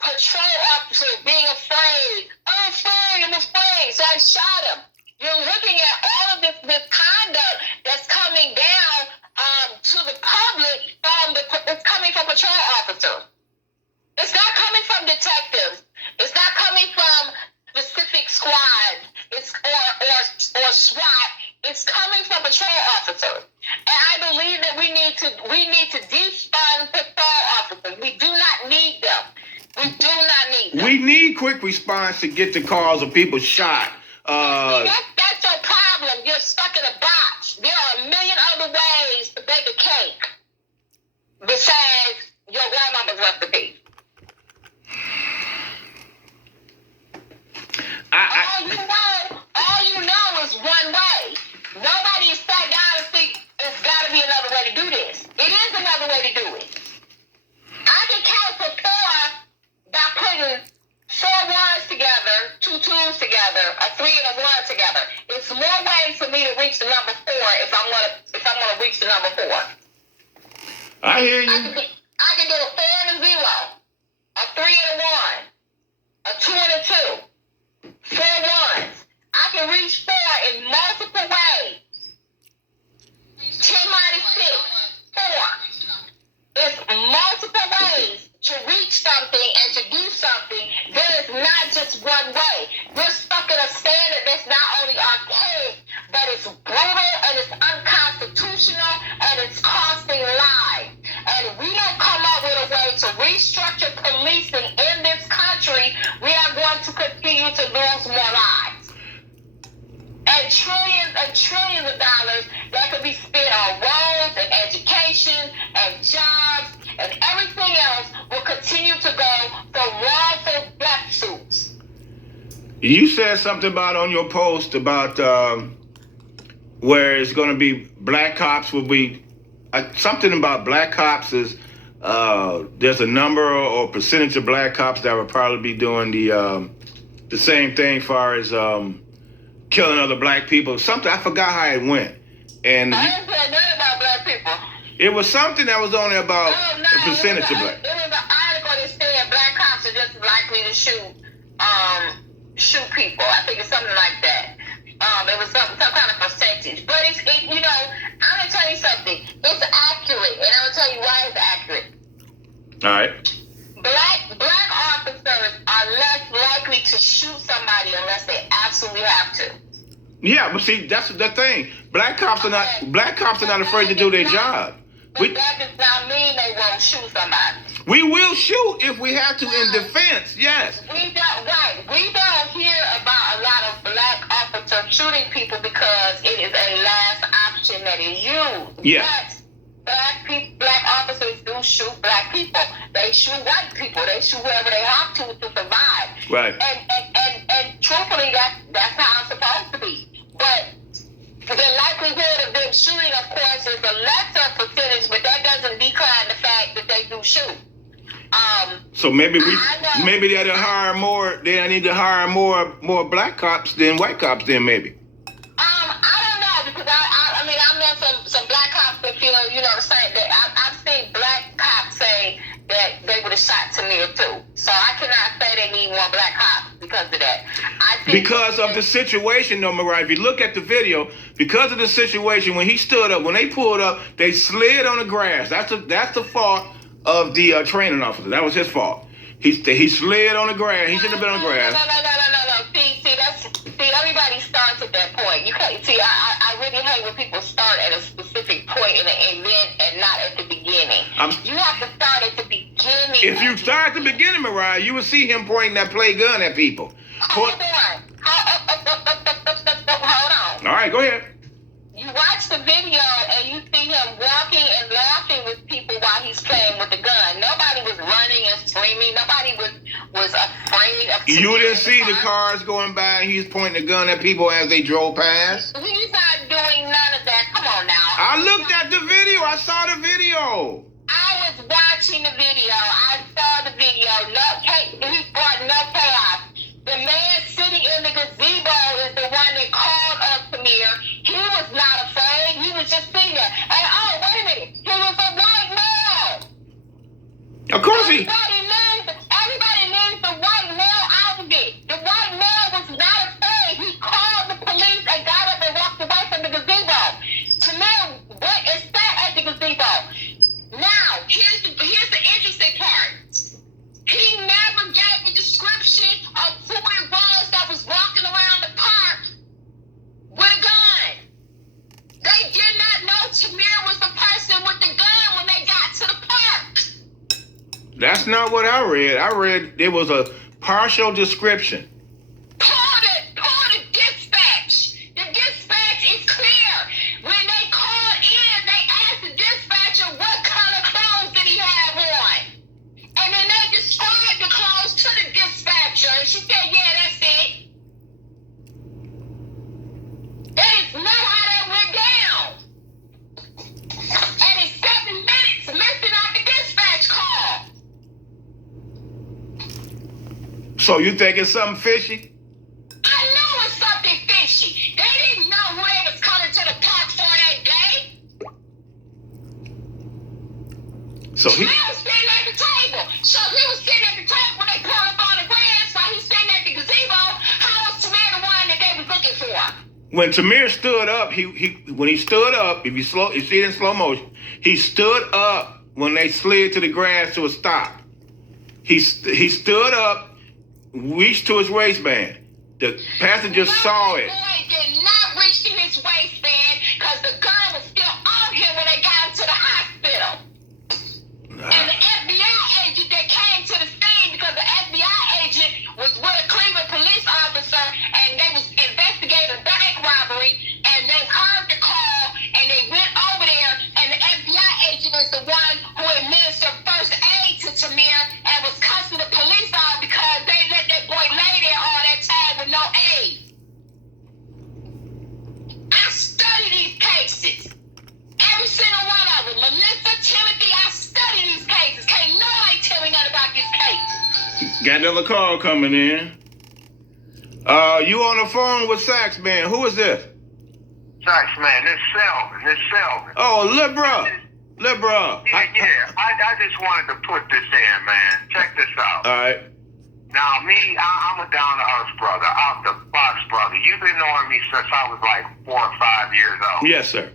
patrol officers being afraid, I'm afraid, so I shot him. You're looking at all of this conduct that's coming down to the public it's coming from patrol officers. It's not coming from detectives. It's not coming from specific squads. Or SWAT. It's coming from patrol officers. And I believe that we need to defund patrol officers. We do not need them. We do not need them. We need quick response to get the calls of people shot. That's your problem. You're stuck in a box. There are a million other ways to bake a cake besides your grandmama's recipe. All you know is one way. Nobody is sat down and think there's got to be another way to do this. It is another way to do it. I can count to 4 by putting 4 ones together, 2 twos together, a 3 and a 1 together. It's more ways for me to reach the number 4 if I'm gonna reach the number 4. I hear you. I can do a 4 and a 0, a 3 and a 1, a 2 and a 2, 4 ones. I can reach 4 in multiple ways. 10 minus 6, 4. It's multiple ways to reach something and to do something. There is not just one way. We're stuck in a standard that's not only archaic, but it's brutal and it's unconstitutional and it's costing lives. And if we don't come up with a way to restructure policing in this country, we are going to continue to lose more lives. And trillions of dollars that could be spent on roads and education and jobs and everything else will continue to go for wrongful death suits. You said something about on your post about where it's going to be black cops will be something about black cops is there's a number or percentage of black cops that will probably be doing the same thing as far as killing other black people. Something, I forgot how it went. And I didn't say nothing about black people. It was something that was on there about the percentage of black. It was an article that said black cops are just likely to shoot people. I think it's something like that. It was some kind of percentage. But I'm gonna tell you something. It's accurate, and I'm gonna tell you why it's accurate. All right. Black officers are less likely to shoot somebody unless they absolutely have to. Yeah, but see, that's the thing. Black cops are not afraid to do their job. But that does not mean they won't shoot somebody. We will shoot if we have to in defense. Yes. We don't hear about a lot of black officers shooting people because it is a last option that is used. Yeah. But black officers do shoot black people. They shoot white people. They shoot whoever they have to survive. Right. And truthfully, that's how it's supposed to be. But the likelihood of them shooting, of course, is a lesser percentage, but that doesn't decline the fact that they do shoot. So maybe they need to hire more. They need to hire more black cops than white cops. Then maybe. I don't know because I met some black cops that feel the same. That I've seen black cops say that they would have shot Tamir too. So I cannot say they need more black cops because of that. Because of the situation, though, Mariah. If you look at the video, because of the situation, when he stood up, when they pulled up, they slid on the grass. That's the fault of the training officer. That was his fault. He slid on the grass. He shouldn't have been on the grass. No. See, everybody starts at that point. You can't see. I really hate when people start at a specific point in an event and not at the beginning. You have to start at the beginning. If you start at the beginning, Mariah, you will see him pointing that play gun at people. Hold on. All right, go ahead. You watch the video and you see him walking and laughing with people while he's playing with the gun. Nobody was running and screaming. Nobody was afraid of. You didn't see the cars going by and he's pointing the gun at people as they drove past? He's not doing none of that. Come on now. I looked at the video. I saw the video. I was watching the video. I saw the video. He brought no chaos. The man sitting in the gazebo is the one that called up Tamir. He was not afraid. He was just sitting there. And wait a minute. He was a white male. Of course Everybody named the white male out of it. The white male was not afraid. He called the police and got up and walked away from the gazebo. Tamir went and sat at the gazebo. Now, here's the interesting part. He never gave a description of who it was that was walking around the park with a gun. They did not know Tamir was the person with the gun when they got to the park. That's not what I read. I read it was a partial description. Pull the dispatch. The dispatch is clear. When they called in, they asked the dispatcher what color clothes did he have on. And she said, yeah, that's it. That is not how that went down. And it's 7 minutes missing out the dispatch call. So you think it's something fishy? I know it's something fishy. They didn't know who they was coming to the park for that day. So he was sitting at the table. So he was sitting at the table when they pulled up on the grass while he's sitting at the gazebo. How was Tamir the one that they was looking for? when Tamir stood up, when he stood up, if you see it in slow motion, he stood up when they slid to the grass to a stop. He stood up, reached to his waistband. The passenger saw it. The boy did not reach to his waistband because the gun was still on him when they got him to the hospital. And the FBI agent that came to the scene, because the FBI agent was with a Cleveland police officer and they was investigating a bank robbery, and they heard the call and they went over there, and the FBI agent is the one who administered first aid to Tamir and was cussing the police out because they let that boy lay there all that time with no aid. I study these cases. Every single one of them. Melissa, Timothy, I study these cases. Can't nobody tell me nothing about this case. Got another call coming in. You on the phone with Sax, man. Who is this? Sax, man, this Selwin. Oh, lil' bro. Yeah. I just wanted to put this in, man. Check this out. All right. Now, I'm a down-to-earth brother, out the box brother. You've been knowing me since I was like 4 or 5 years old. Yes, sir.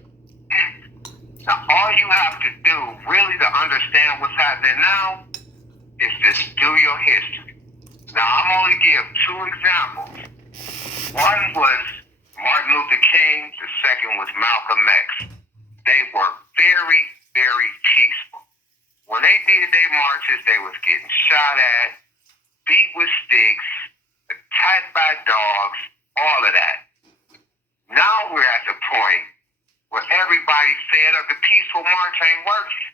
Now, all you have to do really to understand what's happening now is just do your history. Now, I'm only give 2 examples. One was Martin Luther King. The second was Malcolm X. They were very, very peaceful. When they did their marches, they was getting shot at, beat with sticks, attacked by dogs, all of that. Now we're at the point where everybody's fed up. The peaceful march ain't working.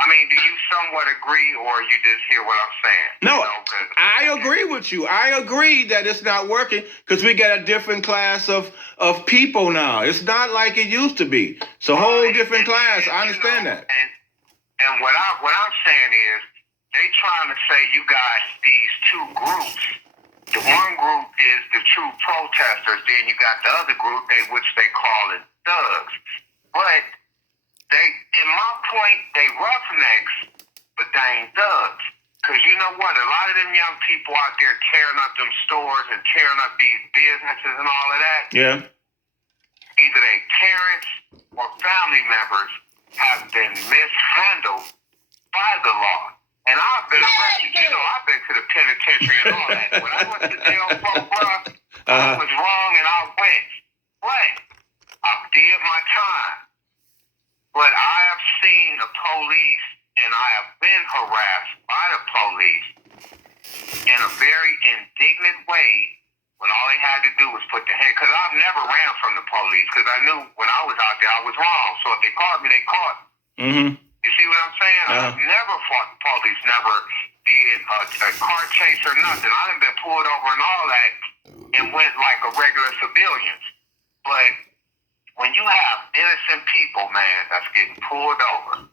I mean, do you somewhat agree, or you just hear what I'm saying? No, I agree with you. I agree that it's not working because we got a different class of people now. It's not like it used to be. It's a whole different class. I understand that. And what I'm saying is, they trying to say you got these 2 groups. The one group is the true protesters. Then you got the other group, which they call it thugs. But in my point, they roughnecks, but they ain't thugs. Because you know what? A lot of them young people out there tearing up them stores and tearing up these businesses and all of that. Yeah. Either their parents or family members have been mishandled by the law. And I've been arrested. You know, I've been to the penitentiary and all that. When I went to jail for bruh, I was wrong and I went. But I did my time. But I have seen the police, and I have been harassed by the police in a very indignant way when all they had to do was put the hand. Because I've never ran from the police because I knew when I was out there I was wrong. So if they caught me, they caught me. Mm-hmm. You see what I'm saying? I've never fought the police, never did a car chase or nothing. I done been pulled over and all that and went like a regular civilian. But when you have innocent people, man, that's getting pulled over,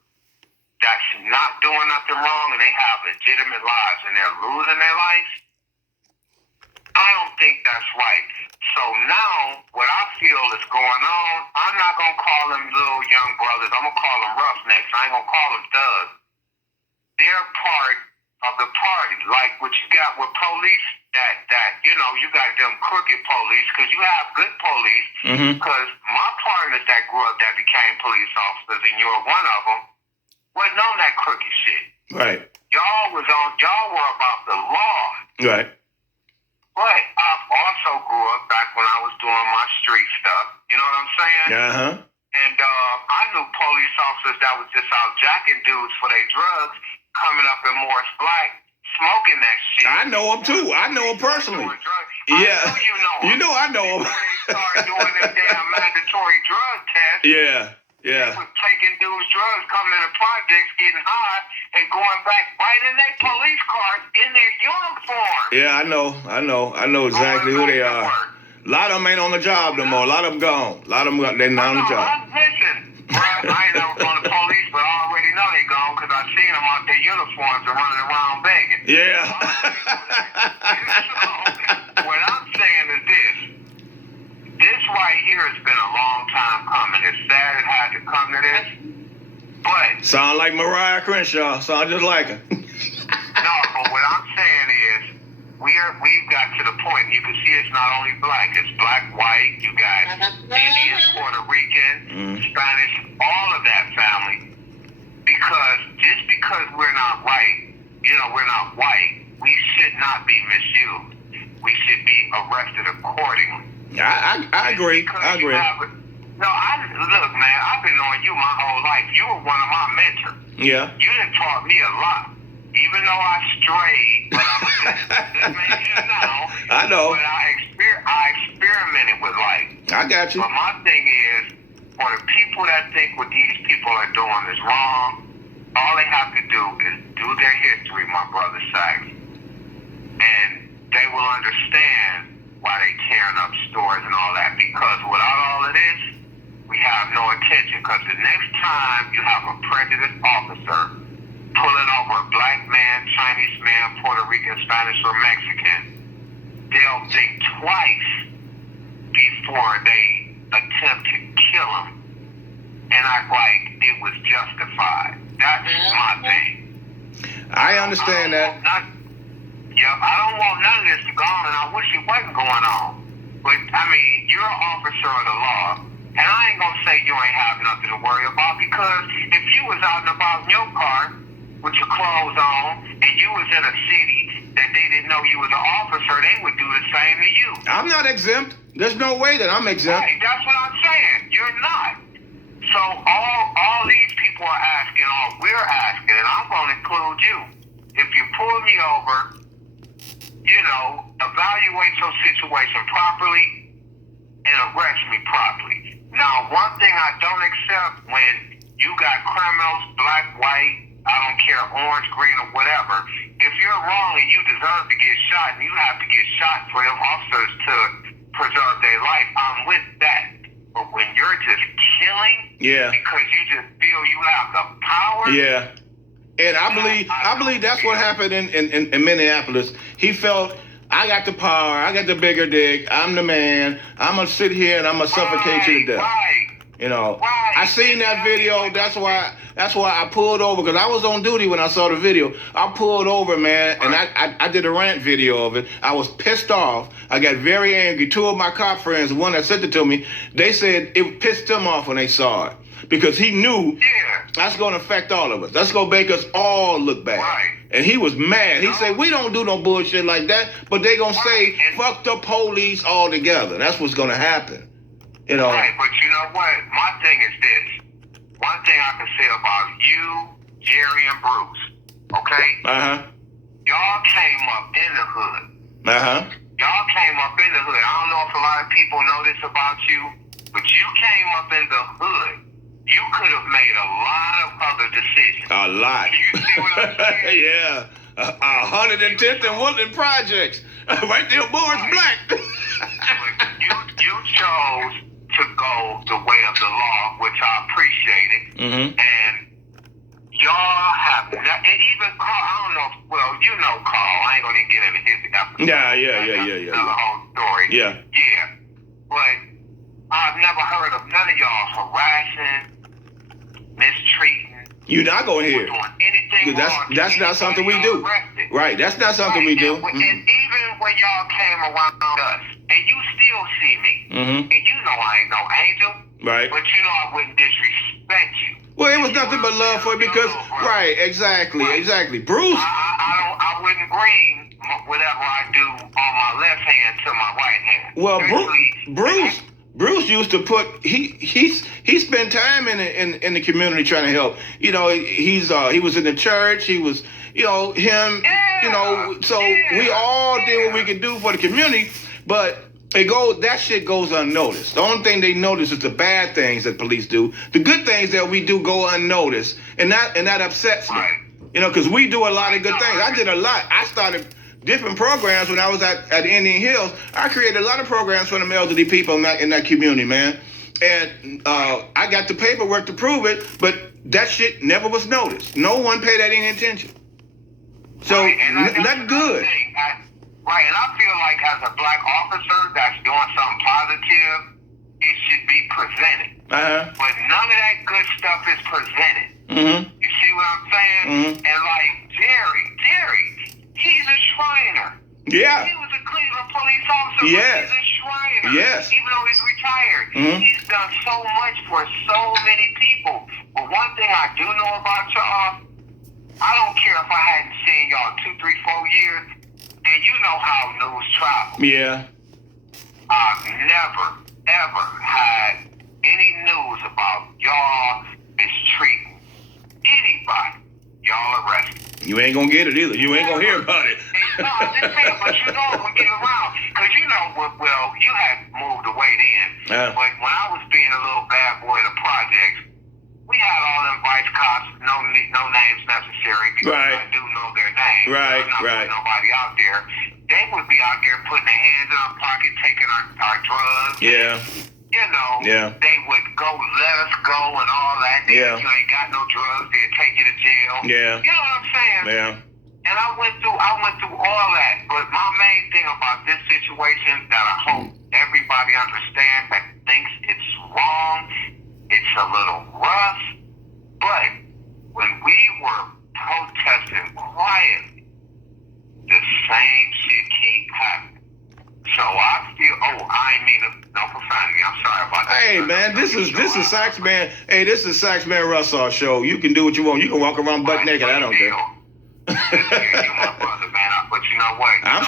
that's not doing nothing wrong, and they have legitimate lives, and they're losing their life, I don't think that's right. So now, what I feel is going on, I'm not going to call them little young brothers. I'm going to call them roughnecks. I ain't going to call them thugs. They're part of the party, like what you got with police, that you know, you got them crooked police, because you have good police, because my partners that grew up that became police officers, and you're one of them, wasn't on that crooked shit. Right. Y'all were about the law. Right. But I've also grew up back when I was doing my street stuff. You know what I'm saying? Uh-huh. And I knew police officers that was just out jacking dudes for their drugs, coming up in Morris Black, smoking that shit. I know him too. I know him personally. Yeah. I know you know him. You know I know him. Before they started doing them damn mandatory drug tests. Yeah. They was taking dudes drugs, coming to projects, getting high, and going back right in their police cars in their uniform. Yeah, I know exactly who they are. A lot of them ain't on the job no more. A lot of them gone. A lot of them, they're not on the job. Listen, bro, I ain't never gone to police, but I already know they gone because I seen them out their uniforms and running around begging. Yeah. So, what I'm saying is this right here has been a long time coming. It's sad it had to come to this, but... Sound like Mariah Crenshaw. Sound just like her. No, but what I'm saying is, we've got to the point. You can see it's not only black, it's black, white. You got Indian, Puerto Rican, Spanish, all of that family. Because just because we're not white, we're not white, we should not be misused. We should be arrested accordingly. I agree. I agree. Look, man, I've been knowing you my whole life. You were one of my mentors. Yeah. You done taught me a lot. Even though I strayed, but I'm a good man now. I know. But I experimented with life. I got you. But my thing is, for the people that think what these people are doing is wrong, all they have to do is do their history, my brother Sax, and they will understand why they tearing up stores and all that. Because without all of this, we have no attention. Because the next time you have a prejudiced officer pulling over a black man, Chinese man, Puerto Rican, Spanish, or Mexican, they'll think twice before they attempt to kill him and act like it was justified. That's my thing. I understand that. I don't want none of this to go on, and I wish it wasn't going on. But, I mean, you're an officer of the law, and I ain't going to say you ain't have nothing to worry about, because if you was out and about in your car with your clothes on, and you was in a city that they didn't know you was an officer, they would do the same to you. I'm not exempt. There's no way that I'm exempt. Right, that's what I'm saying. You're not. So all these people are asking, all we're asking, and I'm going to include you. If you pull me over, evaluate your situation properly and arrest me properly. Now, one thing I don't accept when you got criminals, black, white, I don't care, orange, green, or whatever. If you're wrong and you deserve to get shot, and you have to get shot for them officers to preserve their life, I'm with that. But when you're just killing because you just feel you have the power. Yeah. And I believe that's what happened in Minneapolis. He felt, I got the power, I got the bigger dick, I'm the man, I'm going to sit here and I'm going to suffocate you to death. I seen that video. That's why I pulled over, because I was on duty when I saw the video. I pulled over, man, and I did a rant video of it. I was pissed off. I got very angry. Two of my cop friends, the one that sent it to me, they said it pissed them off when they saw it, because he knew that's going to affect all of us. That's going to make us all look bad. And he was mad. He said, we don't do no bullshit like that, but they going to say, fuck the police altogether. That's what's going to happen. Right, but you know what? My thing is this. One thing I can say about you, Jerry, and Bruce, okay? Y'all came up in the hood. Y'all came up in the hood. I don't know if a lot of people know this about you, but you came up in the hood. You could have made a lot of other decisions. A lot. You see what I'm saying? Yeah. 110th and Woodland Projects. Right there, Boris Black. you chose to go the way of the law, which I appreciated. And y'all have not, and even Carl, I don't know, Carl, I ain't going to get into his episode. Yeah. The whole story. Yeah. But I've never heard of none of y'all harassing, mistreating. You're not going to hear. Doing anything wrong. That's not something we do. Arrested. Right, that's not something we do. And even when y'all came around us, and you still see me, and you know I ain't no angel, right? But you know I wouldn't disrespect you. Well, it was nothing but love for you because, right, exactly. Bruce, I wouldn't bring whatever I do on my left hand to my right hand. Well, Bruce used to put he spent time in the community trying to help. He was in the church. He was him. So we all did what we could do for the community. But That shit goes unnoticed. The only thing they notice is the bad things that police do. The good things that we do go unnoticed, and that upsets me. You know, because we do a lot of good things. I did a lot. I started different programs when I was at Indian Hills. I created a lot of programs for the elderly people in that community, man. And I got the paperwork to prove it, but that shit never was noticed. No one paid that any attention. So, not good. Right, and I feel like as a black officer that's doing something positive, it should be presented. But none of that good stuff is presented. You see what I'm saying? And like Jerry, he's a Shriner. Yeah. He was a Cleveland police officer, yes. But he's a Shriner. Yes. Even though he's retired. He's done so much for so many people. But one thing I do know about y'all, I don't care if I hadn't seen y'all 2, 3, 4 years, and you know how news travels. Yeah. I've never, ever had any news about y'all mistreating anybody. Y'all arrested. You ain't gonna get it either. You ain't gonna hear about it. No, I'm just saying, but you know we get around. Because you know, well, you had moved away then. But when I was being a little bad boy in the projects, we had all them vice cops, no names necessary, because I do know their names. I'm not putting nobody out there. They would be out there putting their hands in our pocket, taking our drugs. Yeah. You know, they would go, let us go and all that. You ain't got no drugs, they'd take you to jail. Yeah. You know what I'm saying? Yeah. And I went through all that. But my main thing about this situation that I hope everybody understands that thinks it's wrong, it's a little rough, but when we were protesting quietly, the same shit keep happening. So I feel, I ain't mean no profanity. I'm sorry about that. Hey man, this is Saxman. Hey, this is Saxman Russell show. You can do what you want. You can walk around butt naked. I don't care. You're my brother, man. But you know what? I'm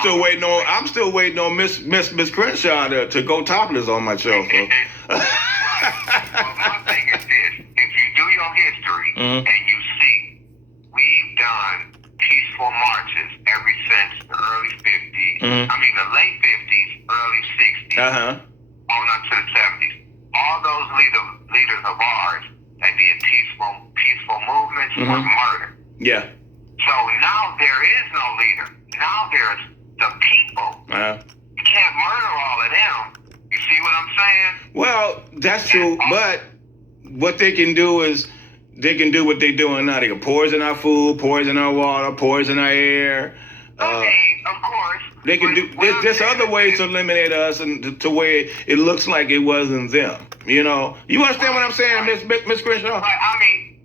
still waiting on Miss Crenshaw to go topless on my show. So. Right. Well, my thing is this: if you do your history and you see, we've done peaceful marches ever since the early 50s. I mean, the late 50s, early 60s, on up to the 70s. All those leaders of ours that did peaceful movements were murdered. Yeah. So now there is no leader. Now there's the people. You can't murder all of them. You see what I'm saying? Well, that's true, but what they can do is they can do what they're doing now. They can poison our food, poison our water, poison our air. Okay, of course. They can do. There's other ways to eliminate us, and to where it looks like it wasn't them. You know, you understand what I'm saying, Miss Crenshaw? I mean,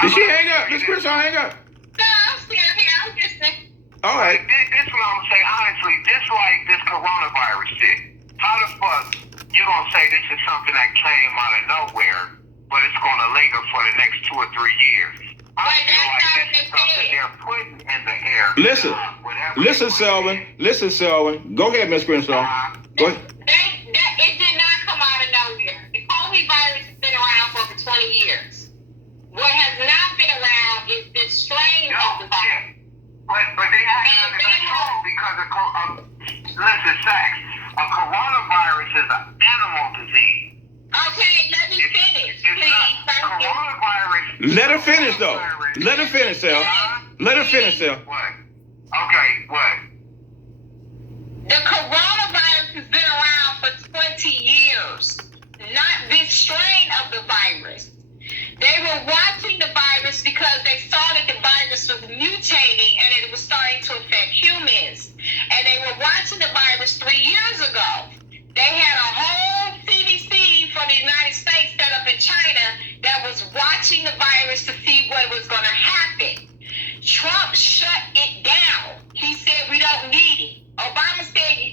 did she hang up? Miss Crenshaw, hang up. No, I'm still here. I'm listening. All right. This is what I'm gonna say. Honestly, this coronavirus shit. How the fuck you gonna say this is something that came out of nowhere, but it's gonna linger for the next 2 or 3 years? I feel like this is something they're putting in the air. Listen, Selwyn. Go ahead, Miss Crenshaw. Go ahead. It did not come out of nowhere. The COVID virus has been around for over 20 years. What has not been around is the strain of the virus. But they have it under control because of listen, Sax, a coronavirus is an animal disease. Okay, let me finish, please. Coronavirus. Let her finish, though. Let her finish, Sel. Let her finish, Sel. What? Okay, what? The coronavirus has been around for 20 years. Not this strain of the virus. They were watching the virus because they saw that the virus was mutating and it was starting to affect humans. And they were watching the virus 3 years ago. They had a whole CDC from the United States set up in China that was watching the virus to see what was going to happen. Trump shut it down. He said we don't need it. Obama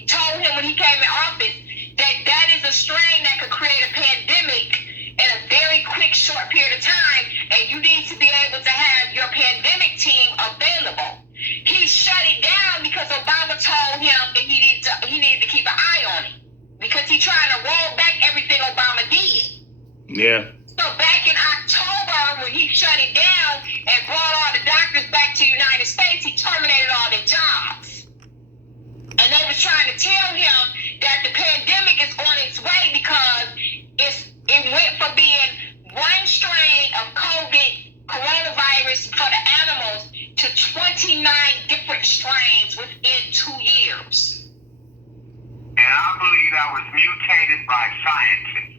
told him when he came in office that is a strain that could create a pandemic in a very quick, short period of time, and you need to be able to have your pandemic team available. He shut it down because Obama told him that he needed to keep an eye on it because he's trying to roll back everything Obama did. Yeah. So back in October, when he shut it down and brought all the doctors back to the United States, he terminated all their jobs. And they was trying to tell him that the 29 different strains within 2 years. And I believe that was mutated by scientists.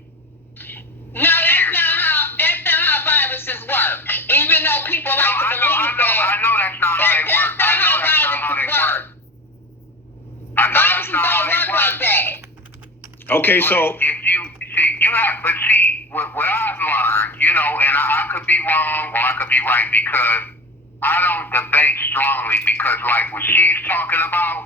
No, that's not how viruses work. Even though people like to believe that. I know that's not how they work. I know that's not how they work. I know that's not how they work. Like that. Okay, so if you see, what I've learned, you know, and I could be wrong or I could be right because I don't debate strongly because, like, what she's talking about,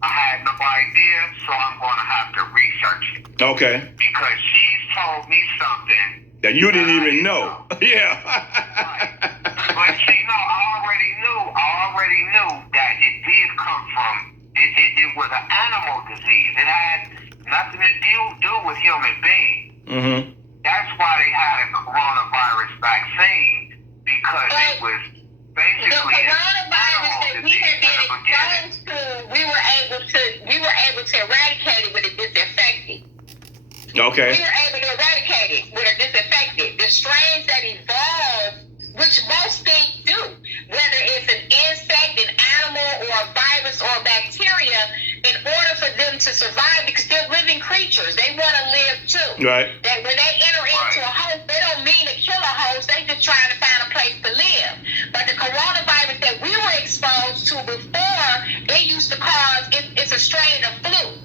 I had no idea, so I'm going to have to research it. Okay. Because she's told me something that you didn't even know. Yeah. Right. But see, no, I already knew that it did come from, it was an animal disease. It had nothing to do with human beings. Mm-hmm. That's why they had a coronavirus vaccine, because it was basically the coronavirus that we had been exposed to, we were able to eradicate it with a disinfectant. Okay. We were able to eradicate it with a disinfectant. The strains that evolve, which most things do, whether it's an insect, an animal, or a virus or a bacteria, in order for them to survive, because they're living creatures, they want to live too. Right. That when they enter into a host, they don't mean to kill a host, they just trying to find a place to live. But the coronavirus that we were exposed to before, it used to cause, it's a strain of flu.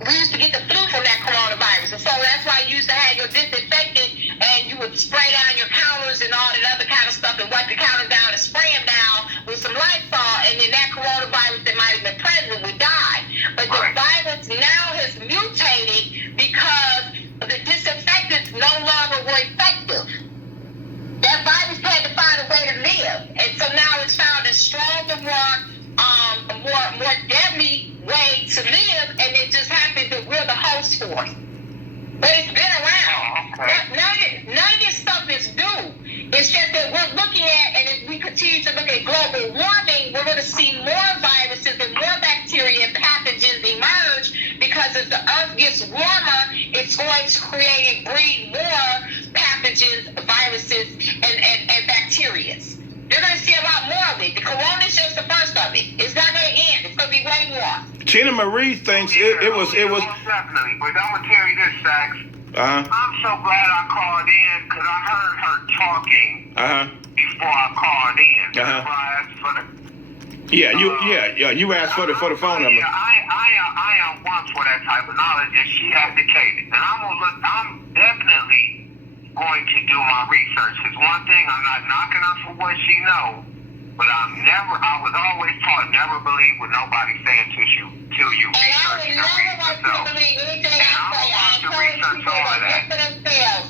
We used to get the flu from that coronavirus. And so that's why you used to have your disinfectant and you would spray down your counters and all that other kind of stuff and wipe the counters down and spray them down with some Lysol, and then that coronavirus that might have been present would die. But the virus now has mutated because the disinfectants no longer were effective. That virus had to find a way to live. And so now it's found a stronger, more deadly way to live, and it just happens that we're the host for it. But it's been around. None of this stuff is new. It's just that we're looking at, and if we continue to look at global warming, we're going to see more viruses and more bacteria and pathogens emerge, because as the earth gets warmer, it's going to create and breed more pathogens, viruses, and bacteria. You're going to see a lot more of it. The corona is just the first of it. It's not going to end. It's going to be way more. Tina Marie thinks it was. Most definitely. But I'm going to tell you this, Sax. I'm so glad I called in because I heard her talking before I called in. You asked for the phone number. Yeah, I am once for that type of knowledge, and she advocated. And I'm definitely going to do my research. Because one thing, I'm not knocking her for what she knows, but I was always taught never believe what nobody's saying to you research and read yourself. And I'm about to research all of that.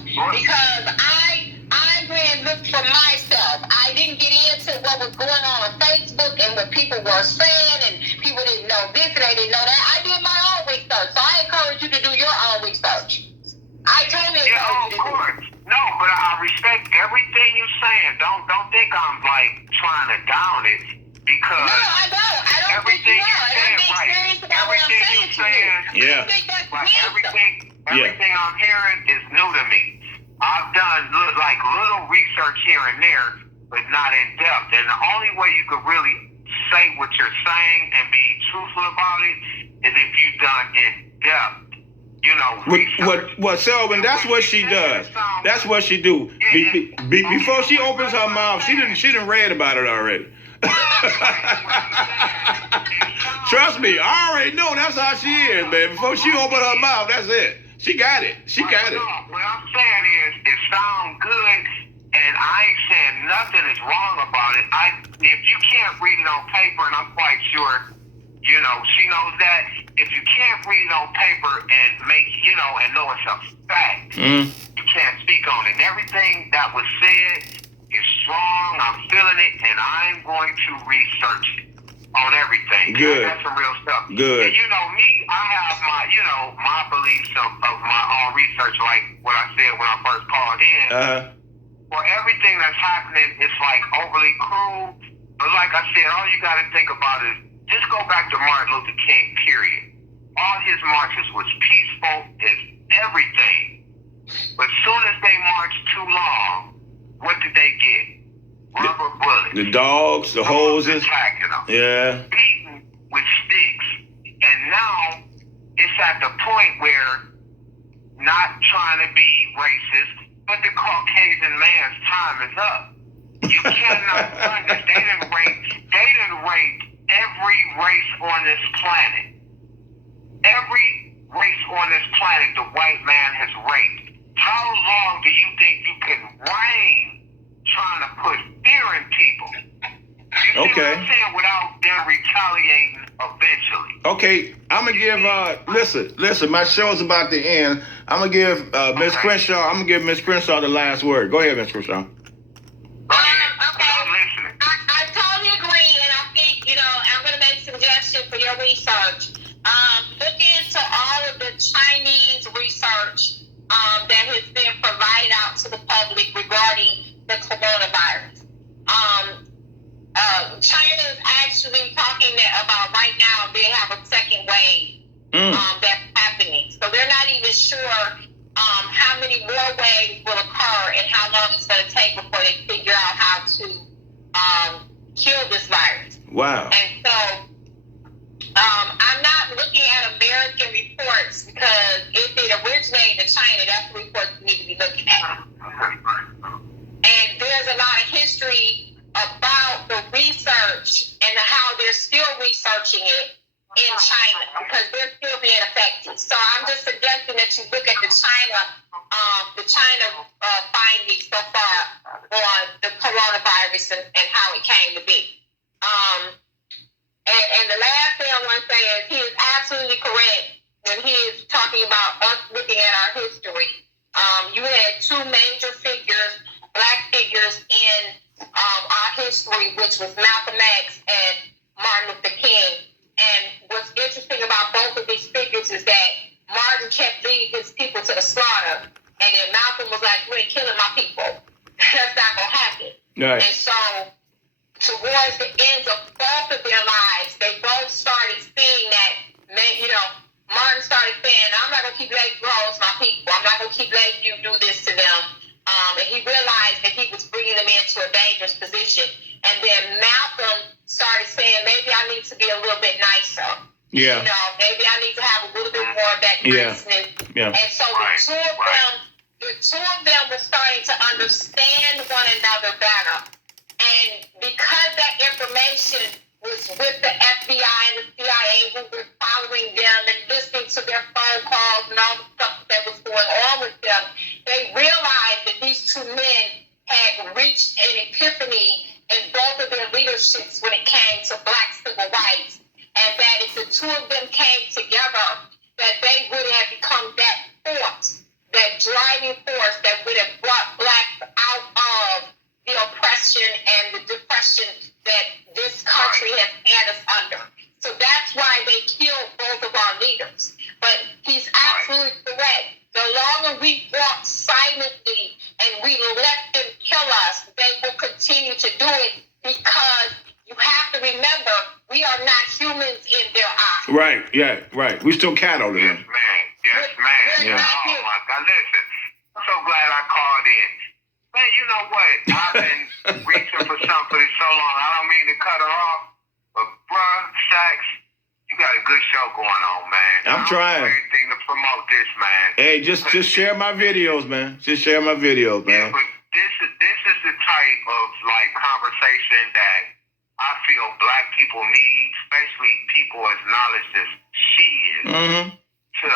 Because I went and looked for myself. I didn't get into what was going on Facebook and what people were saying, and people didn't know this and they didn't know that. I did my own research. So I encourage you to do your own research. I totally encourage you to do it. No, but I respect everything you're saying. Don't think I'm like trying to down it, because no, I don't everything think you are. everything you're saying, everything I'm hearing is new to me. I've done like little research here and there, but not in depth. And the only way you could really say what you're saying and be truthful about it is if you've done in depth. You know, what Selwyn, that's what she does. That's what she do. Before she opens her mouth, she didn't read about it already. Trust me, I already know that's how she is, man. Before she open her mouth, that's it. She got it. What I'm saying is, it sounds good, and I ain't saying nothing is wrong about it. If you can't read it on paper, and I'm quite sure, you know, she knows that. If you can't read it on paper and and know it's a fact, you can't speak on it. And everything that was said is strong. I'm feeling it, and I'm going to research it on everything. Good. That's some real stuff. Good. And you know me, I have my beliefs of my own research, like what I said when I first called in. For everything that's happening, it's like overly cruel. But like I said, all you got to think about is just go back to Martin Luther King, period. All his marches was peaceful as everything. But soon as they marched too long, what did they get? rubber bullets. The dogs, the hoses. Attacking them. Yeah. Beaten with sticks. And now it's at the point where, not trying to be racist, but the Caucasian man's time is up. You cannot run this. They didn't rape every race on this planet. Every race on this planet the white man has raped. How long do you think you can reign trying to put fear in people? You see what I'm saying? Without them retaliating eventually. Okay, I'm gonna give listen, my show's about to end. I'm gonna give Miss Crenshaw the last word. Go ahead, Miss Crenshaw. I totally agree, and I think, I'm going to make a suggestion for your research. Look into all of the Chinese research that has been provided out to the public regarding the coronavirus. China is actually talking about right now they have a second wave that's happening. So they're not even sure how many more waves will occur and how long it's going to take before they figure out how to kill this virus. Wow. And so I'm not looking at American reports because if it originated in China, that's the reports we need to be looking at. And there's a lot of history about the research and how they're still researching it in China because they're still being affected. So I'm just suggesting that you look at the China findings so far on the coronavirus and how it came to be. And the last thing I want to say is he is absolutely correct when he is talking about us looking at our history. You had two major figures, black figures in our history, which was Malcolm X and Martin Luther King. And what's interesting about both of these figures is that Martin kept leading his people to the slaughter, and then Malcolm was like, "You ain't killing my people. That's not gonna happen." Right. And so, towards the end of both of their lives, they both started seeing that. Martin started saying, "I'm not gonna keep letting you hoes my people. I'm not gonna keep letting you do this to them." And he realized that he was bringing them into a dangerous position. And then Malcolm started saying, maybe I need to be a little bit nicer. Yeah. Maybe I need to have a little bit more of that niceness. Yeah. And so the two of them were starting to understand one another better. And because that information was with the FBI and the CIA who were following them and listening to their phone calls and all the stuff that was going on with them, they realized that these two men had reached an epiphany in both of their leaderships when it came to black civil rights, and that if the two of them came together, that they would have become that force, that driving force that would have brought blacks out of the oppression and the depression that this country has had us under. So that's why they killed both of our leaders. But he's absolutely correct. The longer we walk silently and we let them kill us, they will continue to do it because you have to remember, we are not humans in their eyes. Right, yeah, right. We still cattle to them. Yes, man. Yeah. Oh, my God. Listen, I'm so glad I called in. Man, you know what? I've been reaching for something so long. I don't mean to cut her off, but bruh, Sax, you got a good show going on, man. I'm trying. Everything to promote this, man. Hey, just share my videos, man. Just share my videos, man. Yeah, but this is the type of conversation that I feel black people need, especially people as knowledge as she is, to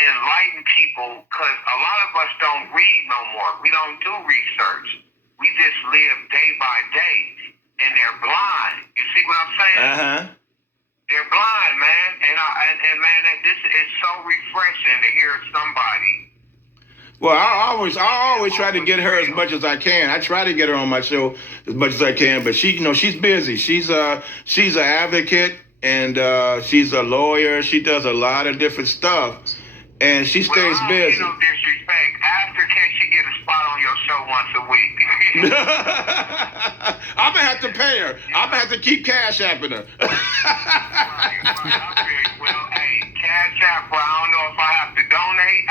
enlighten people, because a lot of us don't read no more. We don't do research. We just live day by day, and they're blind. You see what I'm saying? They're blind, man. And man, this is so refreshing to hear somebody. Well, I always try to get her as much as I can. I try to get her on my show as much as I can, but she's busy. She's an advocate, and she's a lawyer. She does a lot of different stuff, and she stays busy. No disrespect. After, can she get a spot on your show once a week? I'm gonna have to pay her. I'm gonna have to keep cash apping her. Right. Well, hey, Cash App. Well, I don't know if I have to donate. I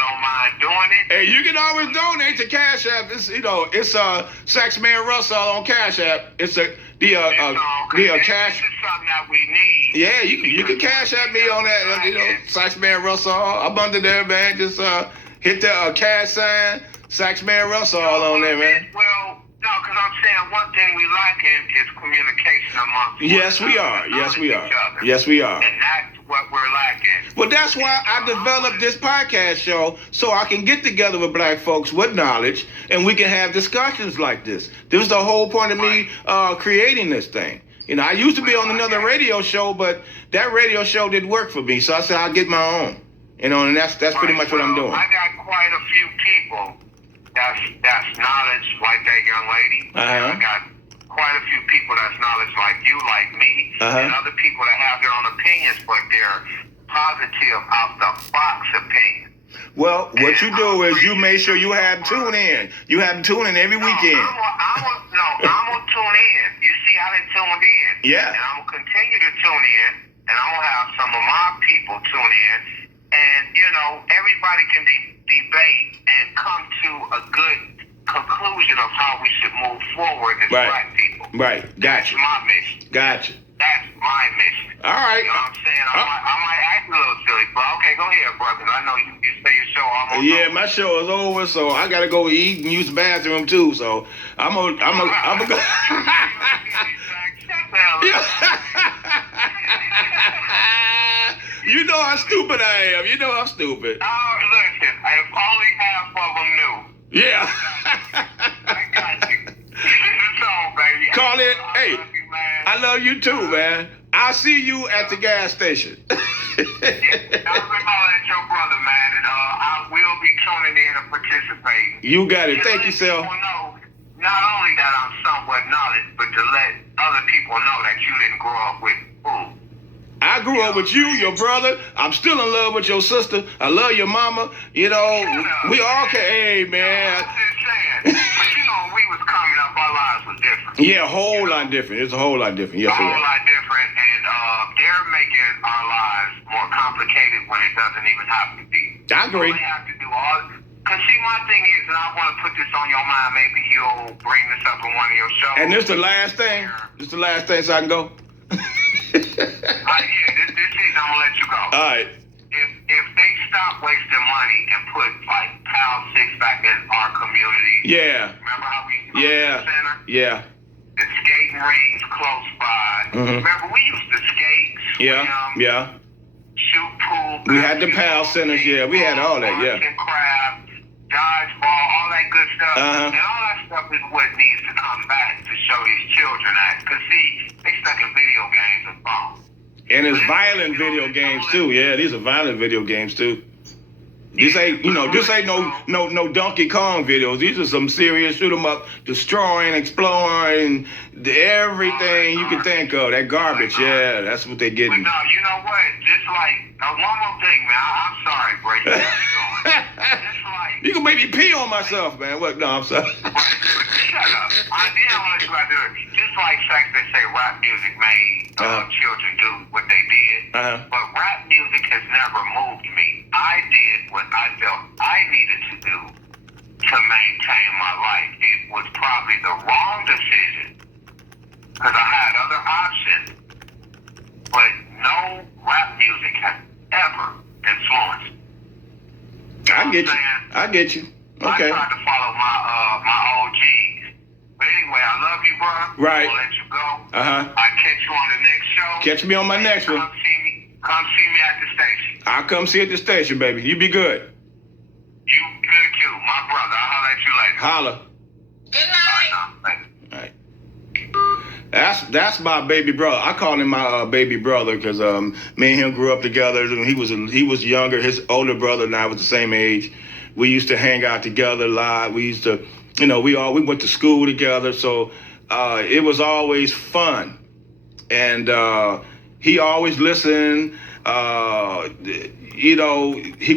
don't mind doing it. Hey, you can always donate to Cash App. It's Saxman Russell on Cash App. It's Cash. This is something that we need. Yeah, you can Cash App me on that. Saxman Russell. I'm under there, man. Just hit the cash sign, Saxman Russell on there, man. Well, no, because I'm saying one thing we lacking is communication amongst Yes, we are. Yes, we are. Yes, we are. And that's what we're lacking. Well, that's why I developed this podcast show, so I can get together with black folks with knowledge, and we can have discussions like this. This was the whole point of me creating this thing. I used to be on another radio show, but that radio show didn't work for me, so I said I'll get my own. And that's pretty much what I'm doing. I got quite a few people that's knowledge like that young lady. I got quite a few people that's knowledge like you, like me, and other people that have their own opinions, but they're positive out the box opinions. Well, what you do is you make sure you have tune in. You have tune in every weekend. I'm gonna tune in. You see, I done tuned in. Yeah. And I'm gonna continue to tune in, and I'm gonna have some of my people tune in, and everybody can debate and come to a good conclusion of how we should move forward as black people. Right. Gotcha. That's my mission. Gotcha. That's my mission. All right. You know what I'm saying? I might act a little silly, but okay, go ahead, brother. I know you say your show almost over. Yeah, my show is over, so I gotta go eat and use the bathroom too. So I'm a go. You know how stupid I am. You know I'm stupid. Oh, listen, if only half of them knew. Yeah. I got you. So, baby. Call it. Hey, I love you too, man. I'll see you at the gas station. I'll remember at your brother, man, and I will be tuning in and participating. You got it. Thank you, Sel. Not only that I'm somewhat knowledge, but to let other people know that you didn't grow up with food. I grew up with you, your brother. I'm still in love with your sister. I love your mama. We all can. Hey, man. I'm just saying. But when we was coming up, our lives was different. Yeah, a whole lot different. It's a whole lot different. Yes, a whole lot different, and they're making our lives more complicated when it doesn't even have to be. I agree. We have to do all. Because see, my thing is, and I want to put this on your mind, maybe you'll bring this up in one of your shows. And this the last thing? This the last thing so I can go? This is, I'm going to let you go. All right. If they stop wasting money and put, like, Pal 6 back in our community. Yeah. Remember how we used to go to the center? Yeah. The skating rings close by. Remember, we used to skate, swim, shoot pool. We had the Pal centers, we had all that, craft, dodgeball, all that good stuff. And all that stuff is what needs to come back to show these children that. Because, see, they stuck in video games and phones. And it's violent video games, too. Yeah, these are violent video games, too. This ain't, this ain't no Donkey Kong videos. These are some serious shoot 'em up, destroying, exploring, everything you can think of. That garbage, that's what they getting. But no, you know what? Just like one more thing, man. I'm sorry, bro. You can make me pee on myself, man. What? No, I'm sorry. Shut up. I didn't want to do it. Just like sex, they say rap music made children do what they did. But rap music has never moved me. I did what I felt I needed to do to maintain my life. It was probably the wrong decision because I had other options. But no rap music has ever influenced. I get you. Okay. I tried to follow my OGs. But anyway, I love you, bro. Right. I'll let you go. I'll catch you on the next show. Catch me on my next one. Come see me at the station. I'll come see you at the station, baby. You be good. You good too, my brother. I'll let you later. Holla. Good night. All right. That's my baby brother. I call him my baby brother because me and him grew up together. He was younger. His older brother and I was the same age. We used to hang out together a lot. We used to, we went to school together. So it was always fun. And he always listened. He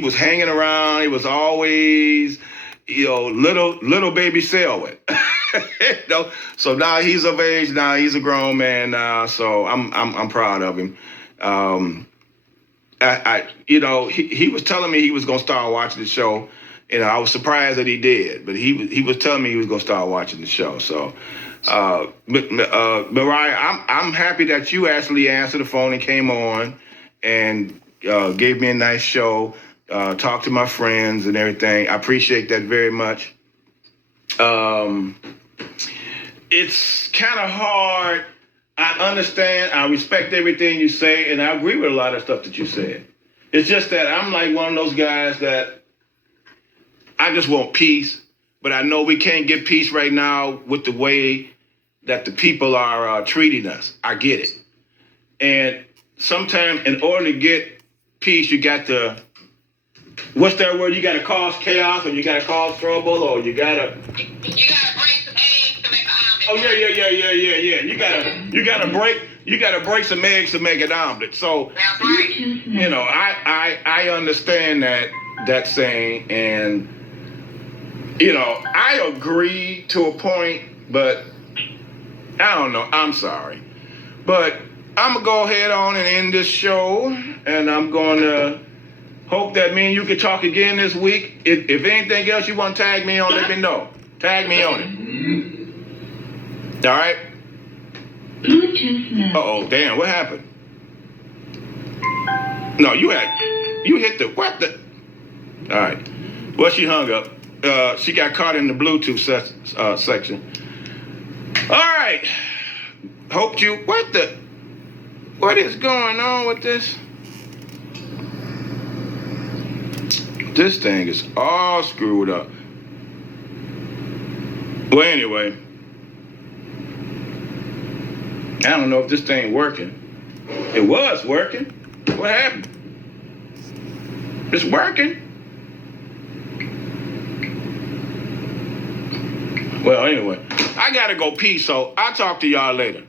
was hanging around. He was always, little baby Selwyn. So now he's of age. Now he's a grown man now. So I'm proud of him. He was telling me he was gonna start watching the show, I was surprised that he did, but he was telling me he was gonna start watching the show. So, Mariah, I'm happy that you actually answered the phone and came on and gave me a nice show. Talked to my friends and everything. I appreciate that very much. It's kind of hard. I understand. I respect everything you say, and I agree with a lot of stuff that you said. It's just that I'm like one of those guys that I just want peace, but I know we can't get peace right now with the way that the people are treating us. I get it. And sometimes in order to get peace, you got to, what's that word? You got to cause chaos, or you got to cause trouble, or you got to... You got to break some eggs to make an omelet. Oh, yeah. You got to break some eggs to make an omelet. So, that's right. I understand that saying, and I agree to a point, but I don't know. I'm sorry, but I'm gonna go ahead on and end this show, and I'm gonna hope that me and you can talk again this week. If anything else you want to tag me on, let me know. Tag me on it. All right. Uh-oh, damn, what happened? No, you hit the, what the? All right. Well, she hung up. She got caught in the Bluetooth section. All right. What is going on with this? This thing is all screwed up. Well, anyway, I don't know if this thing working. It was working. What happened? It's working. Well, anyway, I gotta go pee, so I'll talk to y'all later.